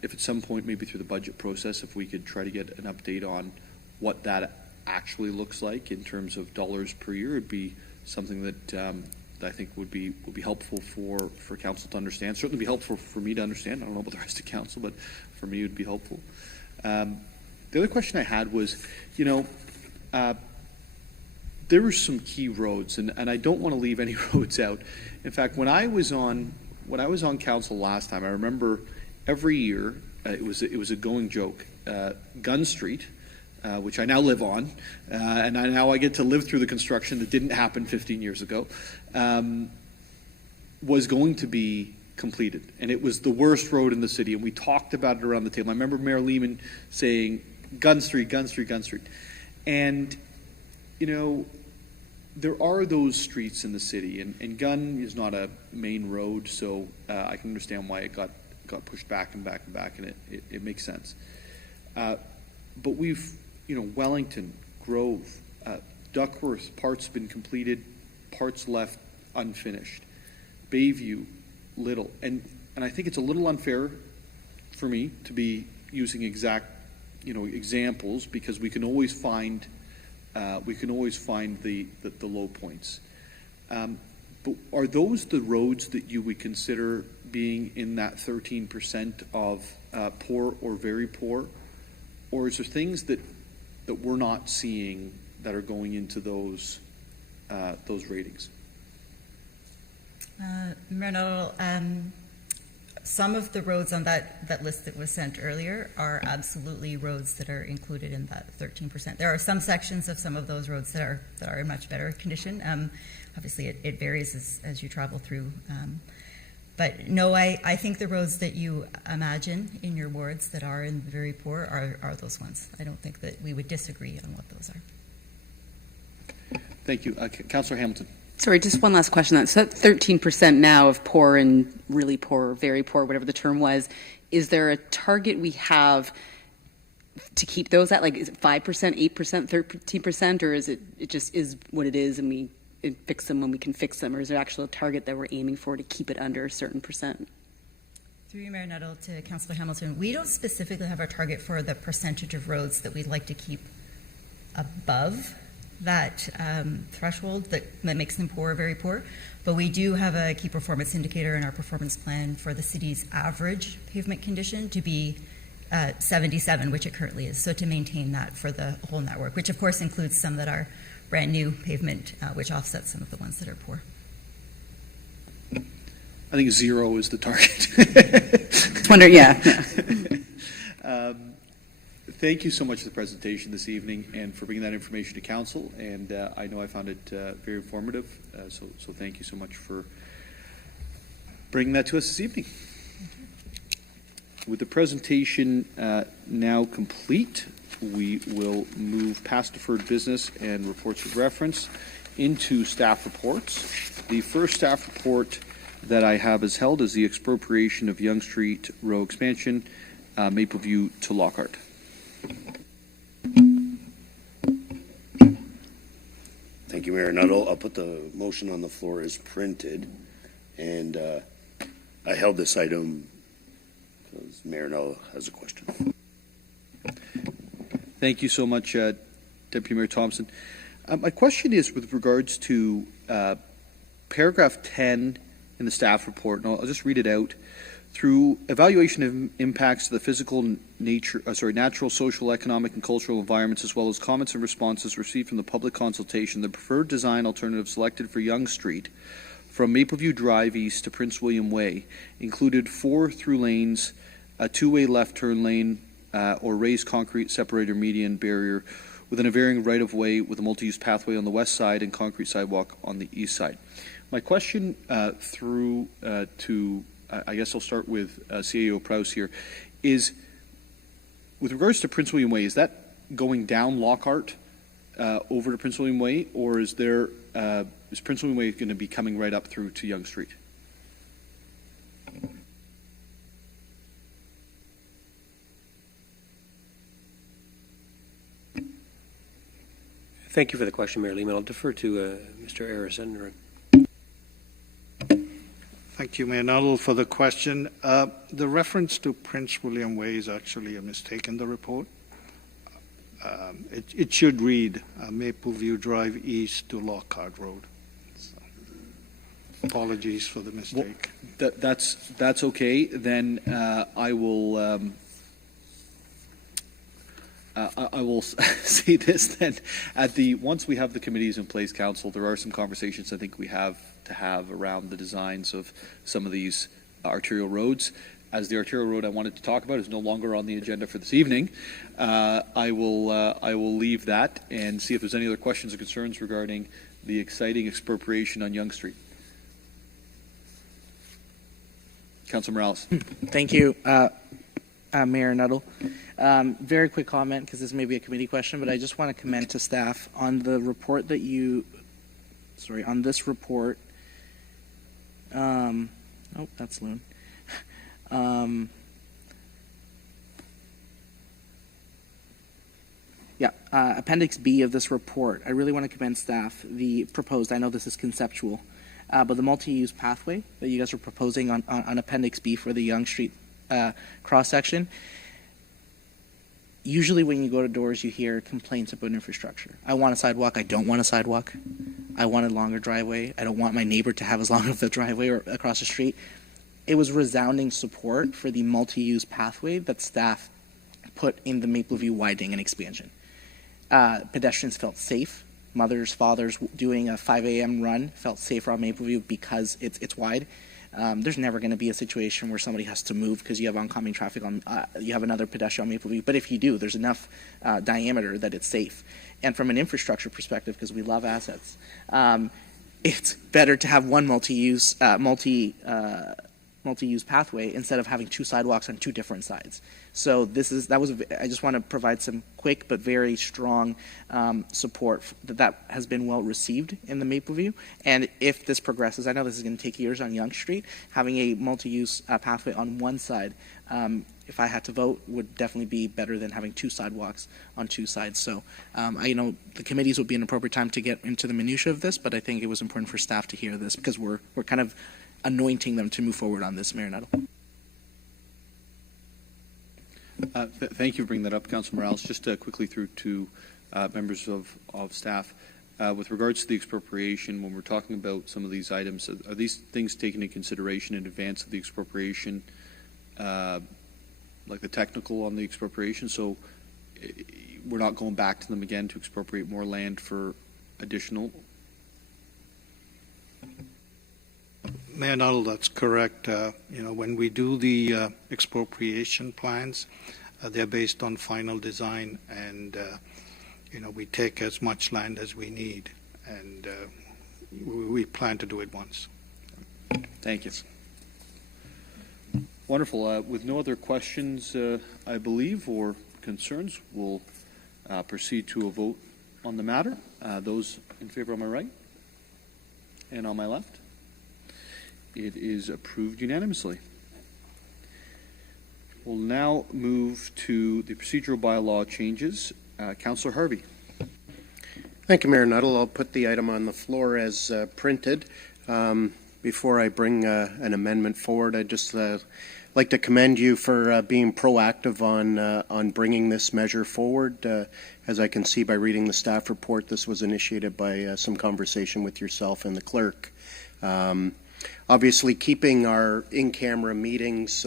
if at some point, maybe through the budget process, if we could try to get an update on what that actually looks like in terms of dollars per year, it'd be something that I think would be helpful for council to understand. Certainly be helpful for me to understand. I don't know about the rest of council, but for me it would be helpful. The other question I had was, there were some key roads, and I don't want to leave any roads out. In fact, when I was on council last time, I remember every year it was a going joke. Gun Street, which I now live on, and now I get to live through the construction that didn't happen 15 years ago, was going to be completed. And it was the worst road in the city, and we talked about it around the table. I remember Mayor Lehman saying, Gun Street, Gun Street, Gun Street. And, there are those streets in the city, and Gun is not a main road, so I can understand why it got pushed back and back and back, and it makes sense. But we've, Wellington, Grove, Duckworth, parts been completed, parts left unfinished. Bayview, Little, and I think it's a little unfair for me to be using exact, examples, because we can always find the low points. But are those the roads that you would consider being in that 13% of poor or very poor, or is there things that we're not seeing that are going into those ratings? Mayor, some of the roads on that list that was sent earlier are absolutely roads that are included in that 13%. There are some sections of some of those roads that are in much better condition. Obviously, it varies as you travel through. But no, I think the roads that you imagine in your wards that are in very poor are those ones. I don't think that we would disagree on what those are. Thank you. Councillor Hamilton. Sorry, just one last question. So that 13% now of poor and really poor, or very poor, whatever the term was, is there a target we have to keep those at? Like, is it 5%, 8%, 13%, or is it just is what it is and we fix them when we can fix them, or is there actually a target that we're aiming for to keep it under a certain percent? Through you, Mayor Nuttall, to Councillor Hamilton, we don't specifically have a target for the percentage of roads that we'd like to keep above that threshold that makes them poor or very poor, but we do have a key performance indicator in our performance plan for the city's average pavement condition to be 77, which it currently is, so to maintain that for the whole network, which of course includes some that are brand new pavement, which offsets some of the ones that are poor. I think 0 is the target. Just wondering, yeah. Thank you so much for the presentation this evening and for bringing that information to council. And I know I found it very informative. So thank you so much for bringing that to us this evening. With the presentation now complete, we will move past deferred business and reports of reference into staff reports. The first staff report that I have is held is the expropriation of Yonge Street Row expansion, Mapleview to Lockhart. Thank you, Mayor Nuttall. I'll put the motion on the floor as printed. And I held this item because Mayor Nuttall has a question. Thank you so much, Deputy Mayor Thompson. My question is with regards to paragraph 10 in the staff report, and I'll just read it out. Through evaluation of impacts to the physical natural, social, economic, and cultural environments, as well as comments and responses received from the public consultation, the preferred design alternative selected for Yonge Street from Mapleview Drive East to Prince William Way included 4 through lanes, a 2-way left turn lane, or raised concrete separator median barrier within a varying right-of-way with a multi-use pathway on the west side and concrete sidewalk on the east side. My question I guess I'll start with CAO Prowse here, is with regards to Prince William Way, is that going down Lockhart over to Prince William Way, or is Prince William Way going to be coming right up through to Yonge Street? Thank you for the question, Mayor Lehman. I'll defer to Mr. Harrison. Thank you, Mayor Nuttall, for the question. The reference to Prince William Way is actually a mistake in the report. It should read Mapleview Drive East to Lockhart Road. So, apologies for the mistake. Well, that's okay. Then I will say this then. Once we have the committees in place, Council, there are some conversations I think we have to have around the designs of some of these arterial roads. As the arterial road I wanted to talk about is no longer on the agenda for this evening, I will leave that and see if there's any other questions or concerns regarding the exciting expropriation on Yonge Street. Councilor Morales. Thank you, Mayor Nuttall. Very quick comment, because this may be a committee question, but I just want to commend to staff on the report that on this report. Oh, that's Loon. Appendix B of this report, I really want to commend staff. The proposed, I know this is conceptual, but the multi-use pathway that you guys are proposing on Appendix B for the Yonge Street cross-section, usually when you go to doors, you hear complaints about infrastructure. I want a sidewalk. I don't want a sidewalk. I want a longer driveway. I don't want my neighbor to have as long of the driveway or across the street. It was resounding support for the multi-use pathway that staff put in the Mapleview widening and expansion. Pedestrians felt safe. Mothers, fathers doing a 5 a.m. run felt safer on Mapleview because it's wide. There's never going to be a situation where somebody has to move because you have oncoming traffic on, you have another pedestrian on Mapleview. But if you do, there's enough diameter that it's safe. And from an infrastructure perspective, because we love assets, it's better to have one multi-use pathway instead of having two sidewalks on two different sides. So I just want to provide some quick but very strong support that has been well received in the Mapleview. And if this progresses, I know this is going to take years on Yonge Street, having a multi-use pathway on one side, if I had to vote, would definitely be better than having two sidewalks on two sides. So I know the committees would be an appropriate time to get into the minutiae of this, but I think it was important for staff to hear this because we're kind of anointing them to move forward on this, Mayor Nuttall. Thank you for bringing that up, Councilor Morales. Just quickly through to members of staff. With regards to the expropriation, when we're talking about some of these items, are these things taken into consideration in advance of the expropriation, like the technical on the expropriation? So we're not going back to them again to expropriate more land for additional? Mayor Nuttall, that's correct. When we do the expropriation plans, they're based on final design, and we take as much land as we need, and we plan to do it once. Thank you. Wonderful. With no other questions, I believe, or concerns, we'll proceed to a vote on the matter. Those in favor on my right and on my left. It is approved unanimously. We'll now move to the procedural bylaw changes. Councillor Harvey. Thank you, Mayor Nuttall. I'll put the item on the floor as printed. Before I bring an amendment forward, I'd just like to commend you for being proactive on bringing this measure forward. As I can see by reading the staff report, this was initiated by some conversation with yourself and the clerk. Obviously, keeping our in-camera meetings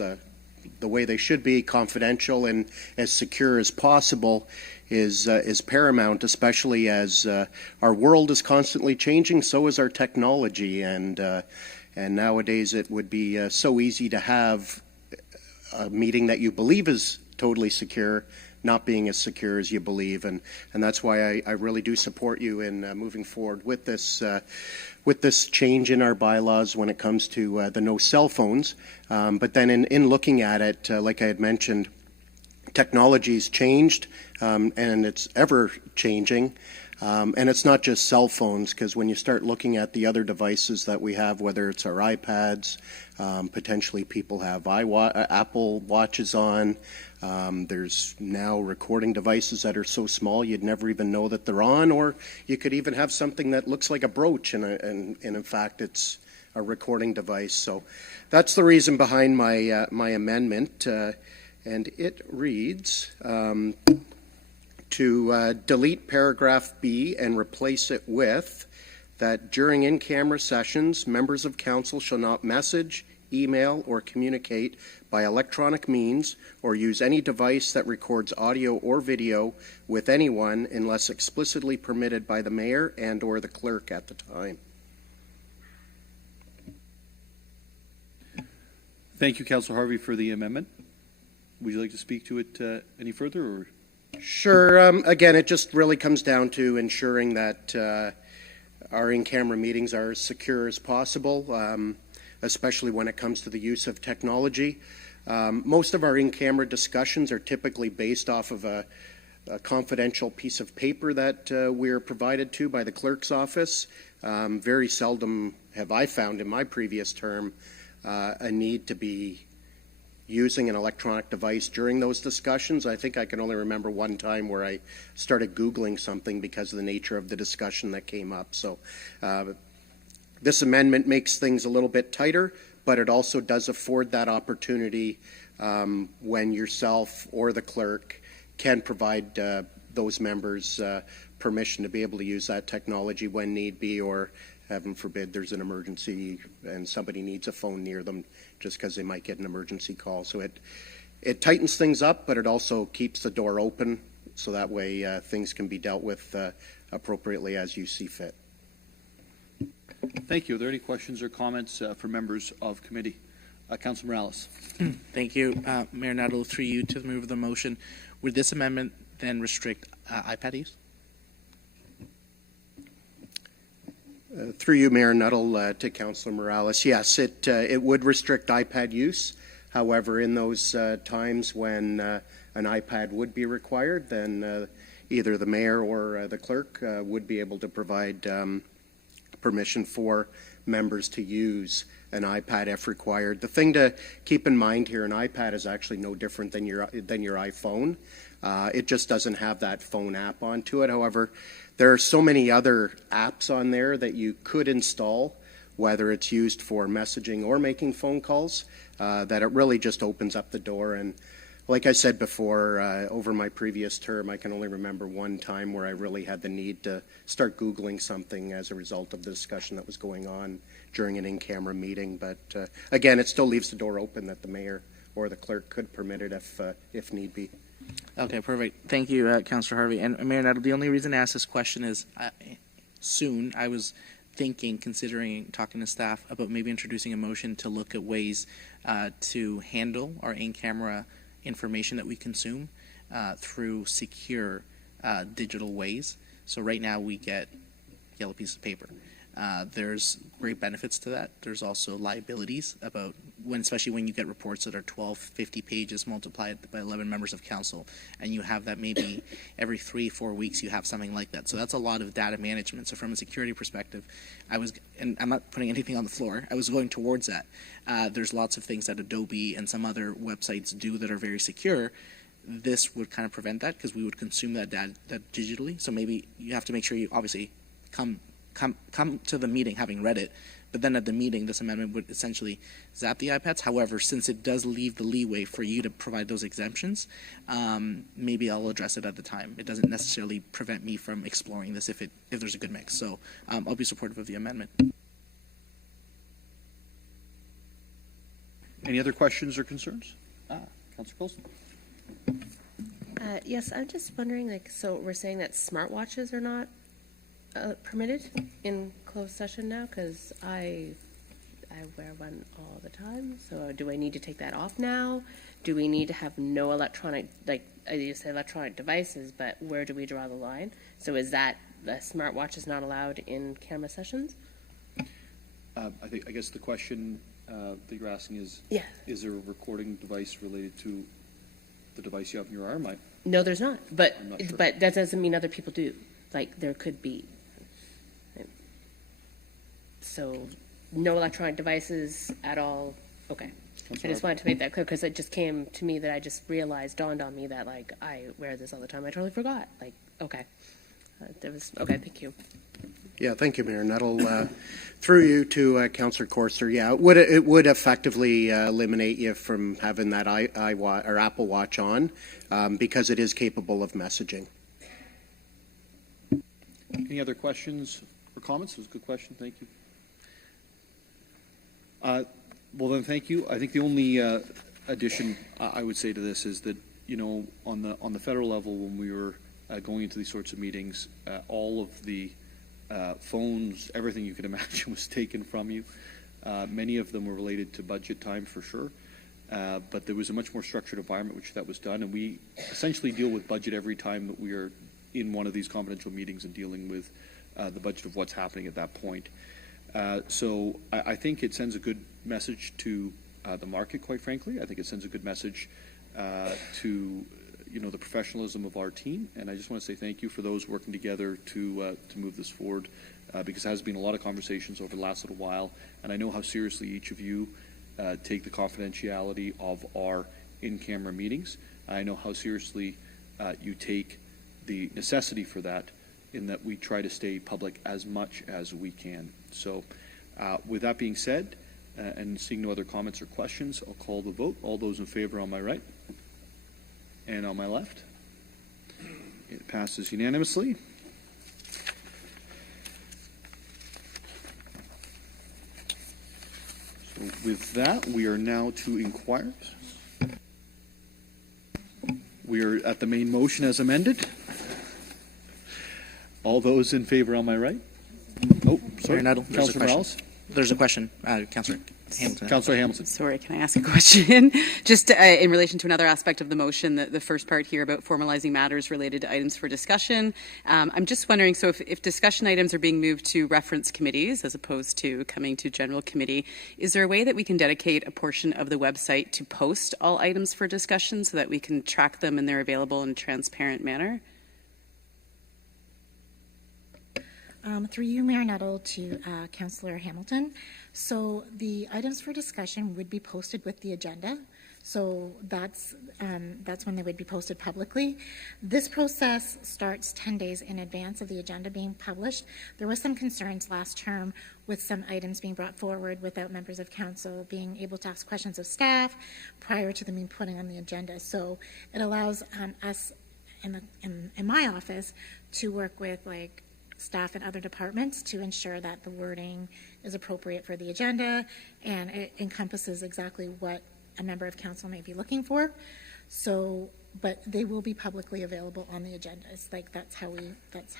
the way they should be, confidential and as secure as possible, is paramount, especially as our world is constantly changing. So is our technology, and nowadays it would be so easy to have a meeting that you believe is totally secure, not being as secure as you believe, and that's why I really do support you in moving forward with this change in our bylaws when it comes to the no cell phones. But then in looking at it, like I had mentioned, technology's changed, and it's ever changing. And it's not just cell phones, because when you start looking at the other devices that we have, whether it's our iPads, potentially people have Apple Watches on. There's now recording devices that are so small you'd never even know that they're on, or you could even have something that looks like a brooch, and in fact it's a recording device. So that's the reason behind my amendment, and it reads to delete paragraph B and replace it with that during in-camera sessions, members of council shall not message, email, or communicate by electronic means or use any device that records audio or video with anyone unless explicitly permitted by the mayor and or the clerk at the time. Thank you, Councillor Harvey, for the amendment. Would you like to speak to it any further? Or? Sure. Again, it just really comes down to ensuring that our in-camera meetings are as secure as possible, especially when it comes to the use of technology. Most of our in-camera discussions are typically based off of a confidential piece of paper that we're provided to by the clerk's office. Very seldom have I found in my previous term a need to be using an electronic device during those discussions. I think I can only remember one time where I started Googling something because of the nature of the discussion that came up. So this amendment makes things a little bit tighter, but it also does afford that opportunity when yourself or the clerk can provide those members permission to be able to use that technology when need be, or heaven forbid there's an emergency and somebody needs a phone near them just because they might get an emergency call. So it tightens things up, but it also keeps the door open so that way things can be dealt with appropriately as you see fit. Thank you. Are there any questions or comments for members of committee? Councillor Morales. Thank you, Mayor Nuttall, through you to move the motion. Would this amendment then restrict iPad use? Through you, Mayor Nuttall, to Councillor Morales. Yes, it would restrict iPad use. However, in those times when an iPad would be required, then either the mayor or the clerk would be able to provide permission for members to use an iPad if required. The thing to keep in mind here, an iPad is actually no different than your iPhone. It just doesn't have that phone app onto it. However, there are so many other apps on there that you could install, whether it's used for messaging or making phone calls, that it really just opens up the door. And like I said before, over my previous term, I can only remember one time where I really had the need to start Googling something as a result of the discussion that was going on during an in-camera meeting. But again, it still leaves the door open that the mayor or the clerk could permit it if need be. Okay, perfect. Thank you, Councillor Harvey. And Mayor Nuttall, the only reason I asked this question is soon I was considering talking to staff about maybe introducing a motion to look at ways to handle our in-camera information that we consume through secure digital ways. So right now we get yellow piece of paper. There's great benefits to that. There's also liabilities about especially when you get reports that are 12, 50 pages multiplied by 11 members of council, and you have that maybe every 3-4 weeks you have something like that. So that's a lot of data management. So from a security perspective, and I'm not putting anything on the floor, I was going towards that. There's lots of things that Adobe and some other websites do that are very secure. This would kind of prevent that because we would consume that data digitally. So maybe you have to make sure you obviously come to the meeting having read it, but then at the meeting this amendment would essentially zap the iPads. However, since it does leave the leeway for you to provide those exemptions, maybe I'll address it at the time. It doesn't necessarily prevent me from exploring this if there's a good mix. So I'll be supportive of the amendment. Any other questions or concerns? Councillor Coulson. Yes, I'm just wondering, so we're saying that smartwatches are not permitted in closed session now? Because I I wear one all the time. So do I need to take that off now? Do we need to have no electronic, like you say, electronic devices, but where do we draw the line? So is that the smartwatch is not allowed in camera sessions? I guess the question that you're asking is, Yeah. is there a recording device related to the device you have in your arm? No, there's not. But I'm not sure. but that doesn't mean other people do. Like there could be. So no electronic devices at all. Okay. I just wanted to make that clear because it just came to me that I just realized, dawned on me that like I wear this all the time. I totally forgot. Like, okay. Okay, thank you. Yeah, thank you, Mayor Nuttall. Through you to Councillor Corser, yeah, it would effectively eliminate you from having that or Apple Watch on because it is capable of messaging. Any other questions or comments? It was a good question. Thank you. Well, then, thank you. I think the only addition I would say to this is that, you know, on the federal level, when we were going into these sorts of meetings, all of the phones, everything you could imagine was taken from you. Many of them were related to budget time for sure, but there was a much more structured environment which that was done, and we essentially deal with budget every time that we are in one of these confidential meetings and dealing with the budget of what's happening at that point. So I think it sends a good message to the market, quite frankly. I think it sends a good message to the professionalism of our team, and I just want to say thank you for those working together to move this forward, because there has been a lot of conversations over the last little while, and I know how seriously each of you take the confidentiality of our in-camera meetings. I know how seriously you take the necessity for that, in that we try to stay public as much as we can. So with that being said, and seeing no other comments or questions, I'll call the vote. All those in favor on my right and on my left. It passes unanimously. So with that, we are now to inquiries. We are at the main motion as amended. All those in favor on my right? Oh, sorry. Mayor Nuttall, there's a Councillor question. Morales? There's a question, Councillor Hamilton. Councillor Hamilton. Sorry, can I ask a question? Just in relation to another aspect of the motion, the first part here about formalizing matters related to items for discussion. I'm just wondering, so if discussion items are being moved to reference committees as opposed to coming to general committee, is there a way that we can dedicate a portion of the website to post all items for discussion so that we can track them and they're available in a transparent manner? Through you, Mayor Nuttall, to Councillor Hamilton. So the items for discussion would be posted with the agenda. So that's when they would be posted publicly. This process starts 10 days in advance of the agenda being published. There was some concerns last term with some items being brought forward without members of council being able to ask questions of staff prior to them being put on the agenda. So it allows us in my office to work with staff and other departments to ensure that the wording is appropriate for the agenda and it encompasses exactly what a member of council may be looking for. So, but they will be publicly available on the agendas. That's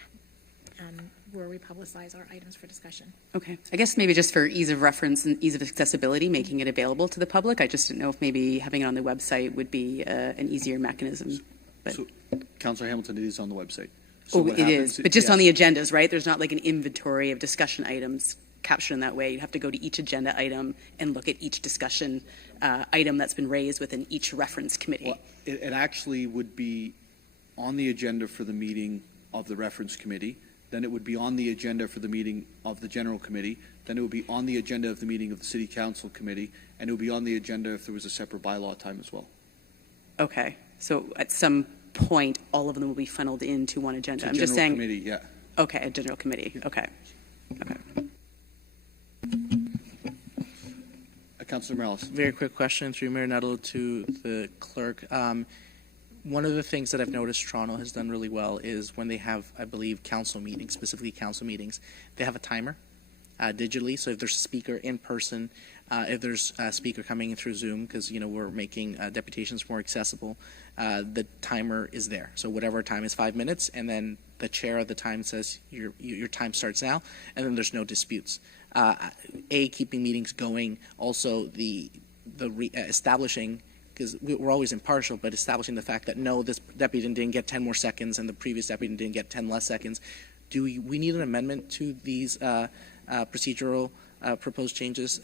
where we publicize our items for discussion. Okay. I guess maybe just for ease of reference and ease of accessibility, making it available to the public. I just didn't know if maybe having it on the website would be an easier mechanism. But So, Councillor Hamilton, it is on the website. So what it happens is, but just yes. on the agendas, right? There's not like an inventory of discussion items captured in that way. You have to go to each agenda item and look at each discussion item that's been raised within each reference committee. Well, it actually would be on the agenda for the meeting of the reference committee. Then it would be on the agenda for the meeting of the general committee. Then it would be on the agenda of the meeting of the city council committee. And it would be on the agenda if there was a separate bylaw time as well. Okay. So at some point, all of them will be funneled into one agenda. To I'm just saying. Committee, yeah. Okay, a general committee. Okay. Okay. Councillor Morales. Very quick question through Mayor Nuttall to the clerk. One of the things that I've noticed Toronto has done really well is when they have, I believe, council meetings, specifically council meetings, they have a timer digitally. So if there's a speaker in person, if there's a speaker coming in through Zoom, because we're making deputations more accessible, the timer is there. So whatever time is 5 minutes, and then the chair of the time says your time starts now, and then there's no disputes. Keeping meetings going. Also, establishing, because we're always impartial, but establishing the fact that no, this deputy didn't get 10 more seconds, and the previous deputy didn't get 10 less seconds. Do we need an amendment to these procedural proposed changes,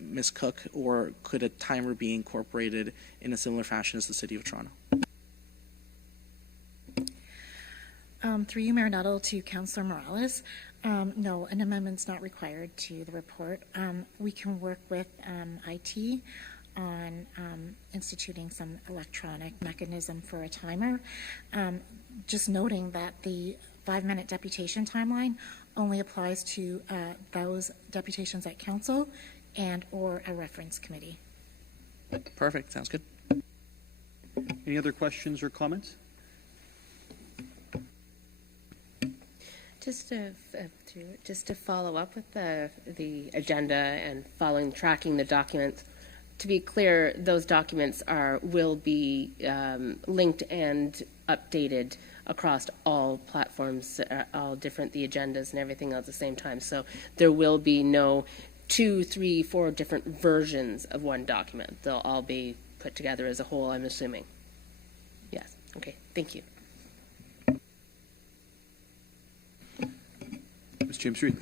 Ms. Cook, or could a timer be incorporated in a similar fashion as the City of Toronto? Through you, Mayor Nuttall, to Councillor Morales. No, an amendment's not required to the report. We can work with IT on instituting some electronic mechanism for a timer. Just noting that the 5-minute deputation timeline only applies to those deputations at council and or a reference committee. Perfect. Sounds good. Any other questions or comments? Just to follow up with the agenda and tracking the documents. To be clear, those documents will be linked and updated across all platforms, all different the agendas and everything else at the same time. So there will be no 2, 3, 4 different versions of one document. They'll all be put together as a whole, I'm assuming. Yes. Okay. Thank you. Ms. James Reid.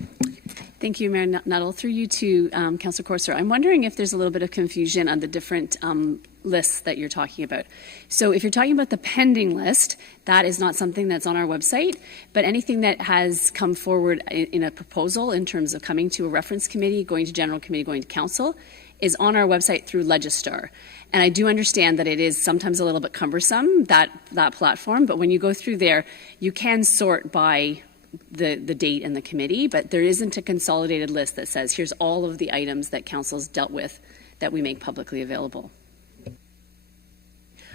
Thank you, Mayor Nuttall. Through you to Councillor Corser. I'm wondering if there's a little bit of confusion on the different lists that you're talking about. So if you're talking about the pending list, that is not something that's on our website, but anything that has come forward in a proposal in terms of coming to a reference committee, going to general committee, going to council, is on our website through Legistar. And I do understand that it is sometimes a little bit cumbersome, that platform, but when you go through there, you can sort by the date and the committee, but there isn't a consolidated list that says here's all of the items that council's dealt with that we make publicly available.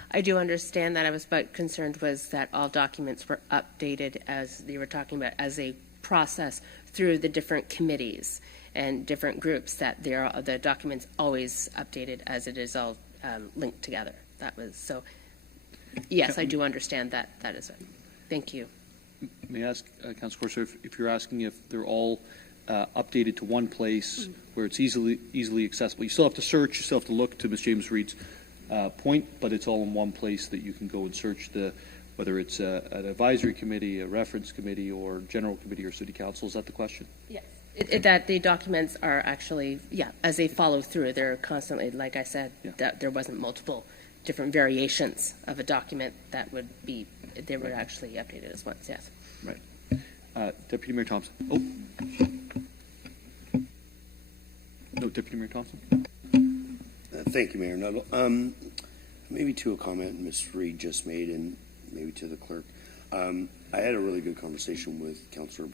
I do understand that. I was but concerned was that all documents were updated, as they were talking about, as a process through the different committees and different groups, that the documents always updated as it is all linked together. That was so. Yes, I do understand that. That is it. Thank you. May I ask, Councillor Corser, if you're asking if they're all updated to one place where it's easily accessible? You still have to search, you still have to look, to Ms. James Reid's point, but it's all in one place that you can go and search whether it's an advisory committee, a reference committee, or general committee or city council. Is that the question? Yes. That the documents are actually, as they follow through, they're constantly, like I said, that there wasn't multiple different variations of a document that would be, they were actually updated as once, yes. Right. Deputy Mayor Thompson. Oh. No, Deputy Mayor Thompson. Thank you, Mayor Nuttall. Maybe to a comment Ms. Reid just made, and maybe to the clerk. I had a really good conversation with Councillor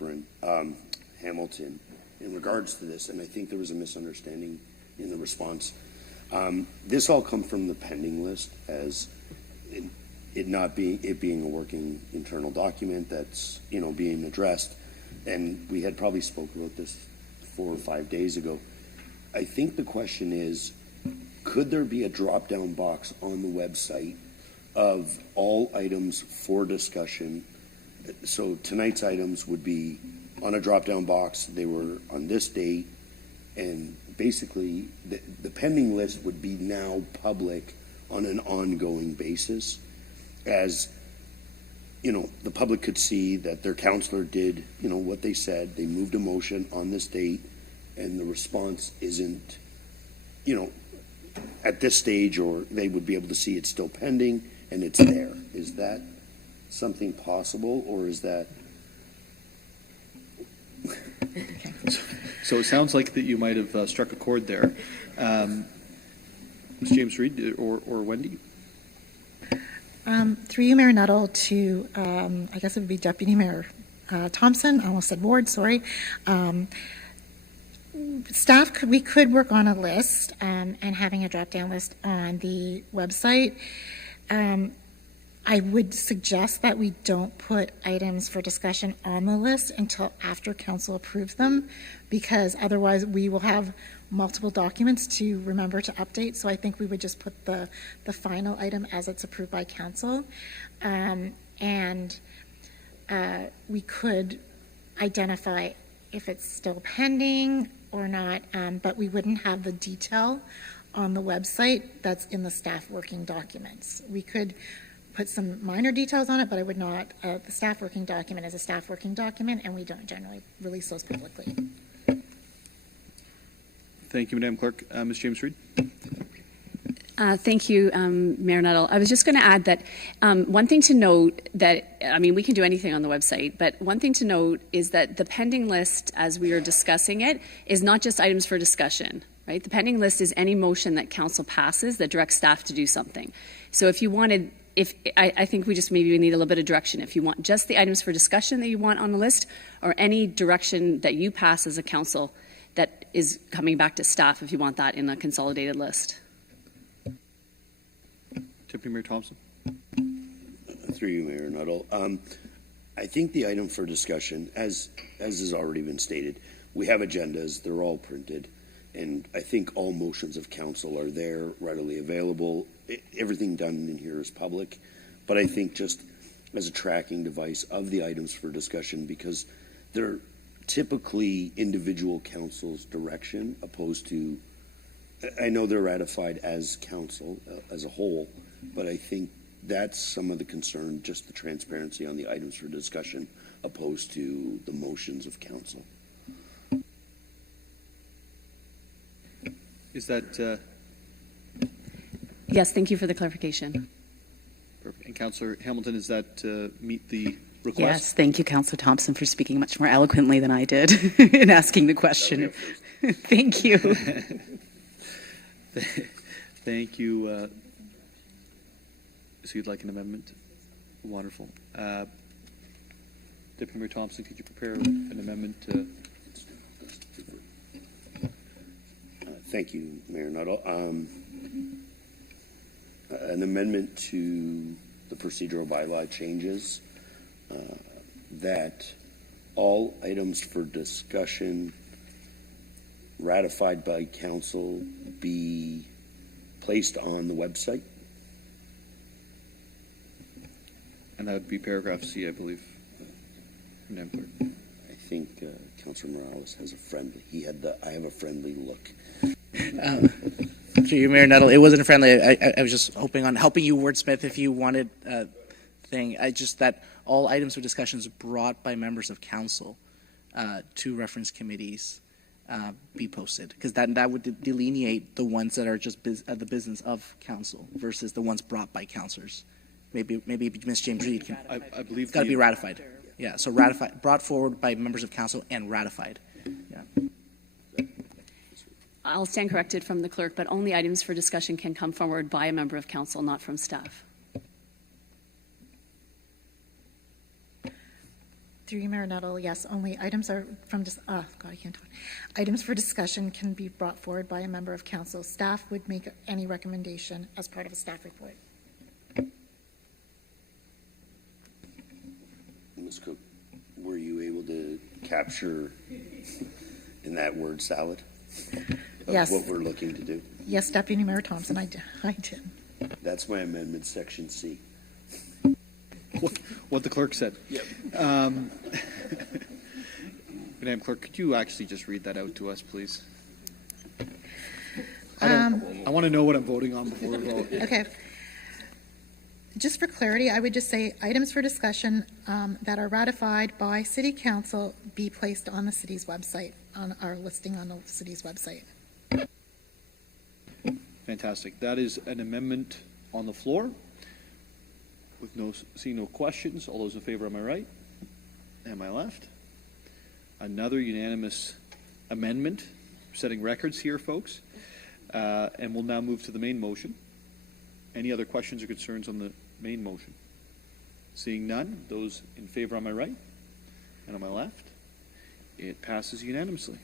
Hamilton in regards to this, and I think there was a misunderstanding in the response. This all come from the pending list, as it being a working internal document that's being addressed, and we had probably spoke about this 4 or 5 days ago. I think the question is, could there be a drop-down box on the website of all items for discussion? So tonight's items would be on a drop-down box. They were on this date, and basically the pending list would be now public on an ongoing basis, as the public could see that their councillor did what they said. They moved a motion on this date, and the response isn't at this stage, or they would be able to see it's still pending and it's there. Is that something possible, or is that? So it sounds like that you might have struck a chord there. Ms. James Reid or Wendy? Through you, Mayor Nuttall, to, I guess it would be Deputy Mayor Thompson. I almost said Ward, sorry. Staff, we could work on a list and having a drop-down list on the website. I would suggest that we don't put items for discussion on the list until after council approves them, because otherwise we will have multiple documents to remember to update. So I think we would just put the final item as it's approved by council. We could identify if it's still pending or not, but we wouldn't have the detail on the website that's in the staff working documents. We could put some minor details on it, but I would not. The staff working document is a staff working document, and we don't generally release those publicly. Thank you, Madam Clerk. Ms. James Reid. Thank you, Mayor Nuttall. I was just going to add that one thing to note that, I mean, we can do anything on the website, but one thing to note is that the pending list, as we are discussing it, is not just items for discussion, right? The pending list is any motion that council passes that directs staff to do something. So if you wanted, I think we just maybe need a little bit of direction. If you want just the items for discussion that you want on the list, or any direction that you pass as a council that is coming back to staff, if you want that in a consolidated list. Deputy Mayor Thompson. Through you, Mayor Nuttall. I think the item for discussion, as has already been stated, we have agendas, they're all printed, and I think all motions of council are there, readily available. Everything done in here is public, but I think just as a tracking device of the items for discussion, because they're typically individual council's direction opposed to, I know they're ratified as council as a whole, but I think that's some of the concern, just the transparency on the items for discussion opposed to the motions of council. Is that... Yes, thank you for the clarification. Perfect. And Councillor Hamilton, does that meet the request? Yes, thank you, Councillor Thompson, for speaking much more eloquently than I did in asking the question. Thank you. Thank you. So you'd like an amendment? Wonderful. Deputy Mayor Thompson, could you prepare an amendment? Thank you, Mayor Nuttall. An amendment to the procedural bylaw changes that all items for discussion ratified by council be placed on the website. And that would be paragraph C, I believe. Madam Clerk. I think Councillor Morales has a friendly. I have a friendly look. Through you, Mayor Nuttall, it wasn't friendly. I was just hoping on helping you wordsmith if you wanted thing. I just that all items for discussions brought by members of council to reference committees be posted, because that would delineate the ones that are just the business of council versus the ones brought by councillors. Maybe Ms. James Reid can. I believe it's got to be ratified. Yeah, so ratified, brought forward by members of council and ratified. Yeah. I'll stand corrected from the clerk, but only items for discussion can come forward by a member of council, not from staff. Through you, Mayor Nuttall, yes, only items are from I can't talk. Items for discussion can be brought forward by a member of council. Staff would make any recommendation as part of a staff report. Ms. Cook, were you able to capture in that word salad Yes. what we're looking to do? Yes, Deputy Mayor Thompson, I did. That's my amendment, section C. What the clerk said. Yep. Madam Clerk, could you actually just read that out to us, please? I want to know what I'm voting on before we vote. Okay. Just for clarity, I would just say items for discussion that are ratified by City Council be placed on the city's website, on our listing on the city's website. Fantastic. That is an amendment on the floor. With seeing no questions, all those in favor on my right and my left. Another unanimous amendment, setting records here, folks. And we'll now move to the main motion. Any other questions or concerns on the main motion? Seeing none, those in favor on my right and on my left, it passes unanimously.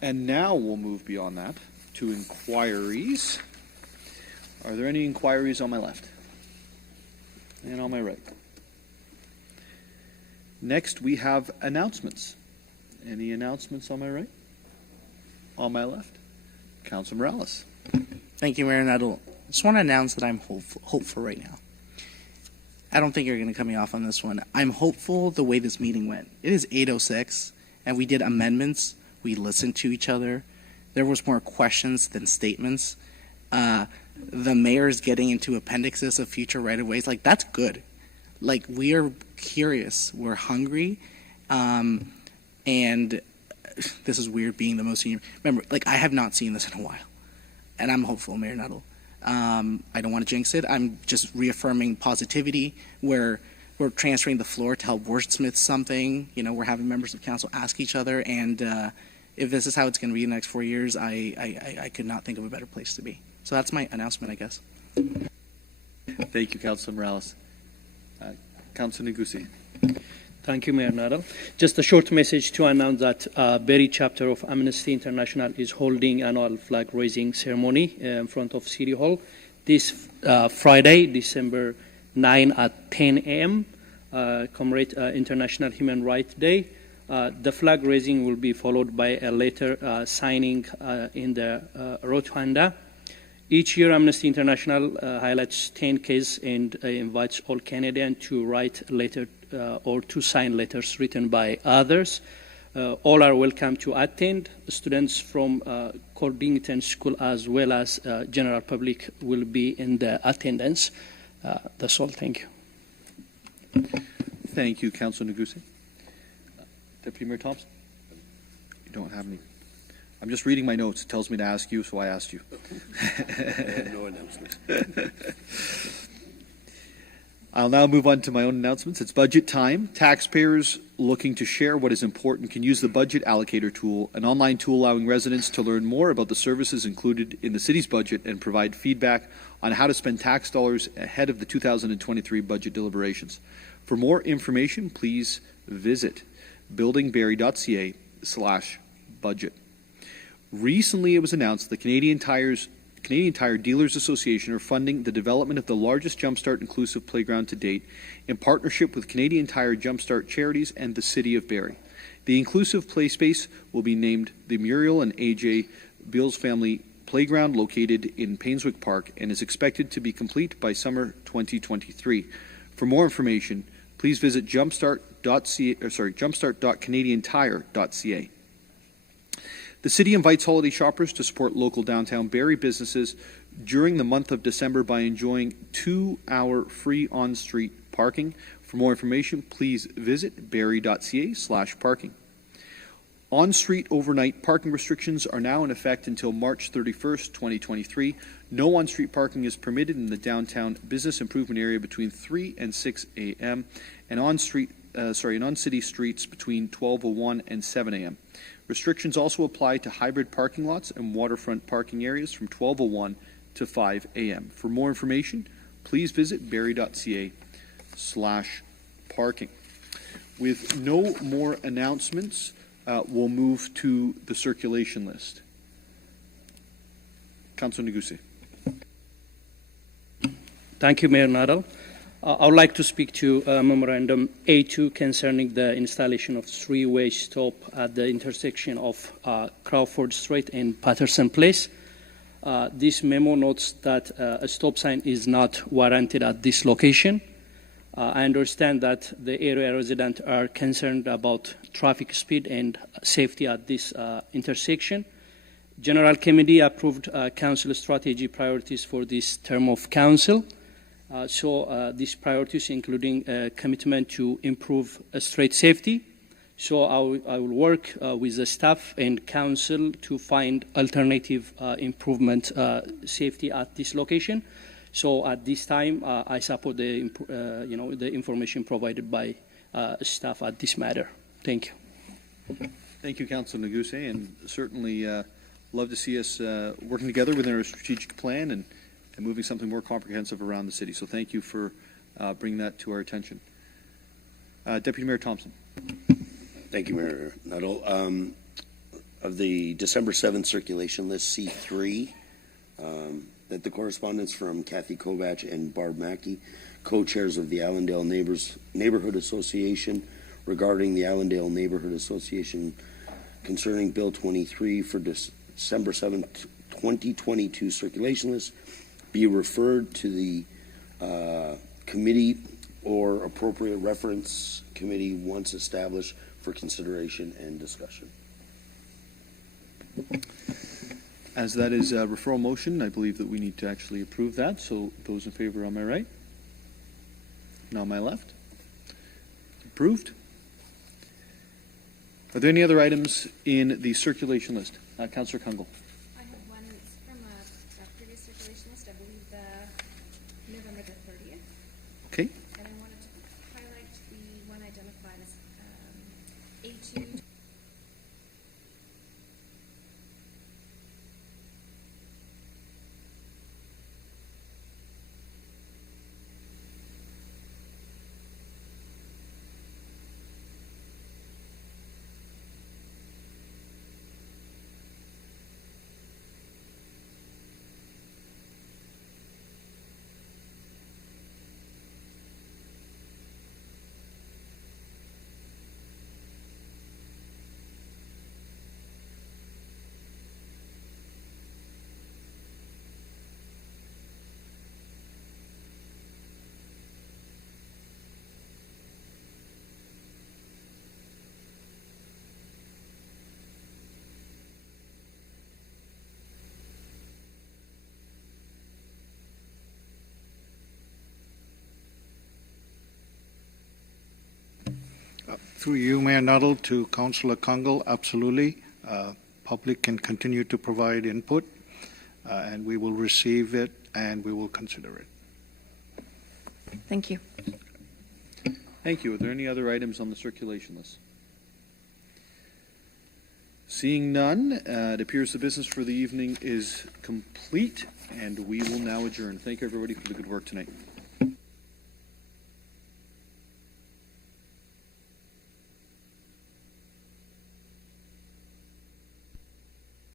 And now we'll move beyond that to inquiries. Are there any inquiries on my left? And on my right? Next, we have announcements. Any announcements on my right? On my left? Councilor Morales. Thank you, Mayor Nuttall. I just want to announce that I'm hopeful right now. I don't think you're going to cut me off on this one. I'm hopeful the way this meeting went. It is 8:06, and we did amendments. We listened to each other. There was more questions than statements. The mayor's getting into appendixes of future right-of-ways. Like, that's good. Like, we are curious. We're hungry. And this is weird being the most senior. Remember, like, I have not seen this in a while. And I'm hopeful, Mayor Nuttall. I don't want to jinx it. I'm just reaffirming positivity where we're transferring the floor to help wordsmith something. You know, we're having members of council ask each other. And if this is how it's going to be in the next 4 years, I could not think of a better place to be. So that's my announcement, I guess. Thank you, Councilor Morales. Councilor Negussi. Thank you, Mayor Nuttall. Just a short message to announce that Barrie chapter of Amnesty International is holding annual flag raising ceremony in front of City Hall this Friday, December 9 at 10 a.m. Commemorate International Human Rights Day. The flag raising will be followed by a letter signing in the Rotunda. Each year, Amnesty International highlights 10 cases and invites all Canadians to write letter or to sign letters written by others. All are welcome to attend. Students from Cordington School as well as general public will be in the attendance. That's all. Thank you. Thank you, Councilor Negussi. Deputy Mayor Thompson? You don't have any. I'm just reading my notes. It tells me to ask you, so I asked you. No announcements. I'll now move on to my own announcements. It's budget time. Taxpayers looking to share what is important can use the Budget Allocator tool, an online tool allowing residents to learn more about the services included in the city's budget and provide feedback on how to spend tax dollars ahead of the 2023 budget deliberations. For more information, please visit buildingbarrie.ca/budget. Recently, it was announced the Canadian Tire Dealers Association are funding the development of the largest Jumpstart inclusive playground to date in partnership with Canadian Tire Jumpstart Charities and the City of Barrie. The inclusive play space will be named the Muriel and AJ Beals Family Playground located in Painswick Park and is expected to be complete by summer 2023. For more information, please visit jumpstart.canadiantire.ca. The city invites holiday shoppers to support local downtown Barrie businesses during the month of December by enjoying 2-hour free on-street parking. For more information, please visit barrie.ca/parking. On-street overnight parking restrictions are now in effect until March 31st, 2023. No on-street parking is permitted in the downtown business improvement area between 3 and 6 a.m. and on-city streets between 12:01 and 7 a.m. Restrictions also apply to hybrid parking lots and waterfront parking areas from 12:01 to 5 a.m. For more information, please visit barrie.ca/parking. With no more announcements, we'll move to the circulation list. Councilor Negussi. Thank you, Mayor Nuttall. I would like to speak to Memorandum A2 concerning the installation of three-way stop at the intersection of Crawford Street and Patterson Place. This memo notes that a stop sign is not warranted at this location. I understand that the area residents are concerned about traffic speed and safety at this intersection. General Committee approved council strategy priorities for this term of council. These priorities including commitment to improve street safety. So I will work with the staff and council to find alternative improvement safety at this location. So at this time, I support the the information provided by staff at this matter. Thank you. Thank you, Councilor Negussi, and certainly love to see us working together within our strategic plan and moving something more comprehensive around the city. So thank you for bringing that to our attention. Deputy Mayor Thompson. Thank you, Mayor Nuttall. Of the December 7th circulation list, C3, that the correspondence from Kathy Kovach and Barb Mackey, co-chairs of the Allendale Neighborhood Association, regarding the Allendale Neighborhood Association concerning Bill 23 for December 7th, 2022 circulation list, be referred to the committee or appropriate reference committee once established for consideration and discussion. As that is a referral motion, I believe that we need to actually approve that. So those in favor on my right? Now on my left? Approved. Are there any other items in the circulation list? Councillor Kungle. I have one. It's from a previous circulation list. I believe the November the 30th. Okay. And I wanted to highlight the one identified as A2. Through you, Mayor Nuttall, to Councillor Kungle, absolutely. Public can continue to provide input, and we will receive it and we will consider it. Thank you. Thank you. Are there any other items on the circulation list? Seeing none, it appears the business for the evening is complete, and we will now adjourn. Thank you, everybody, for the good work tonight.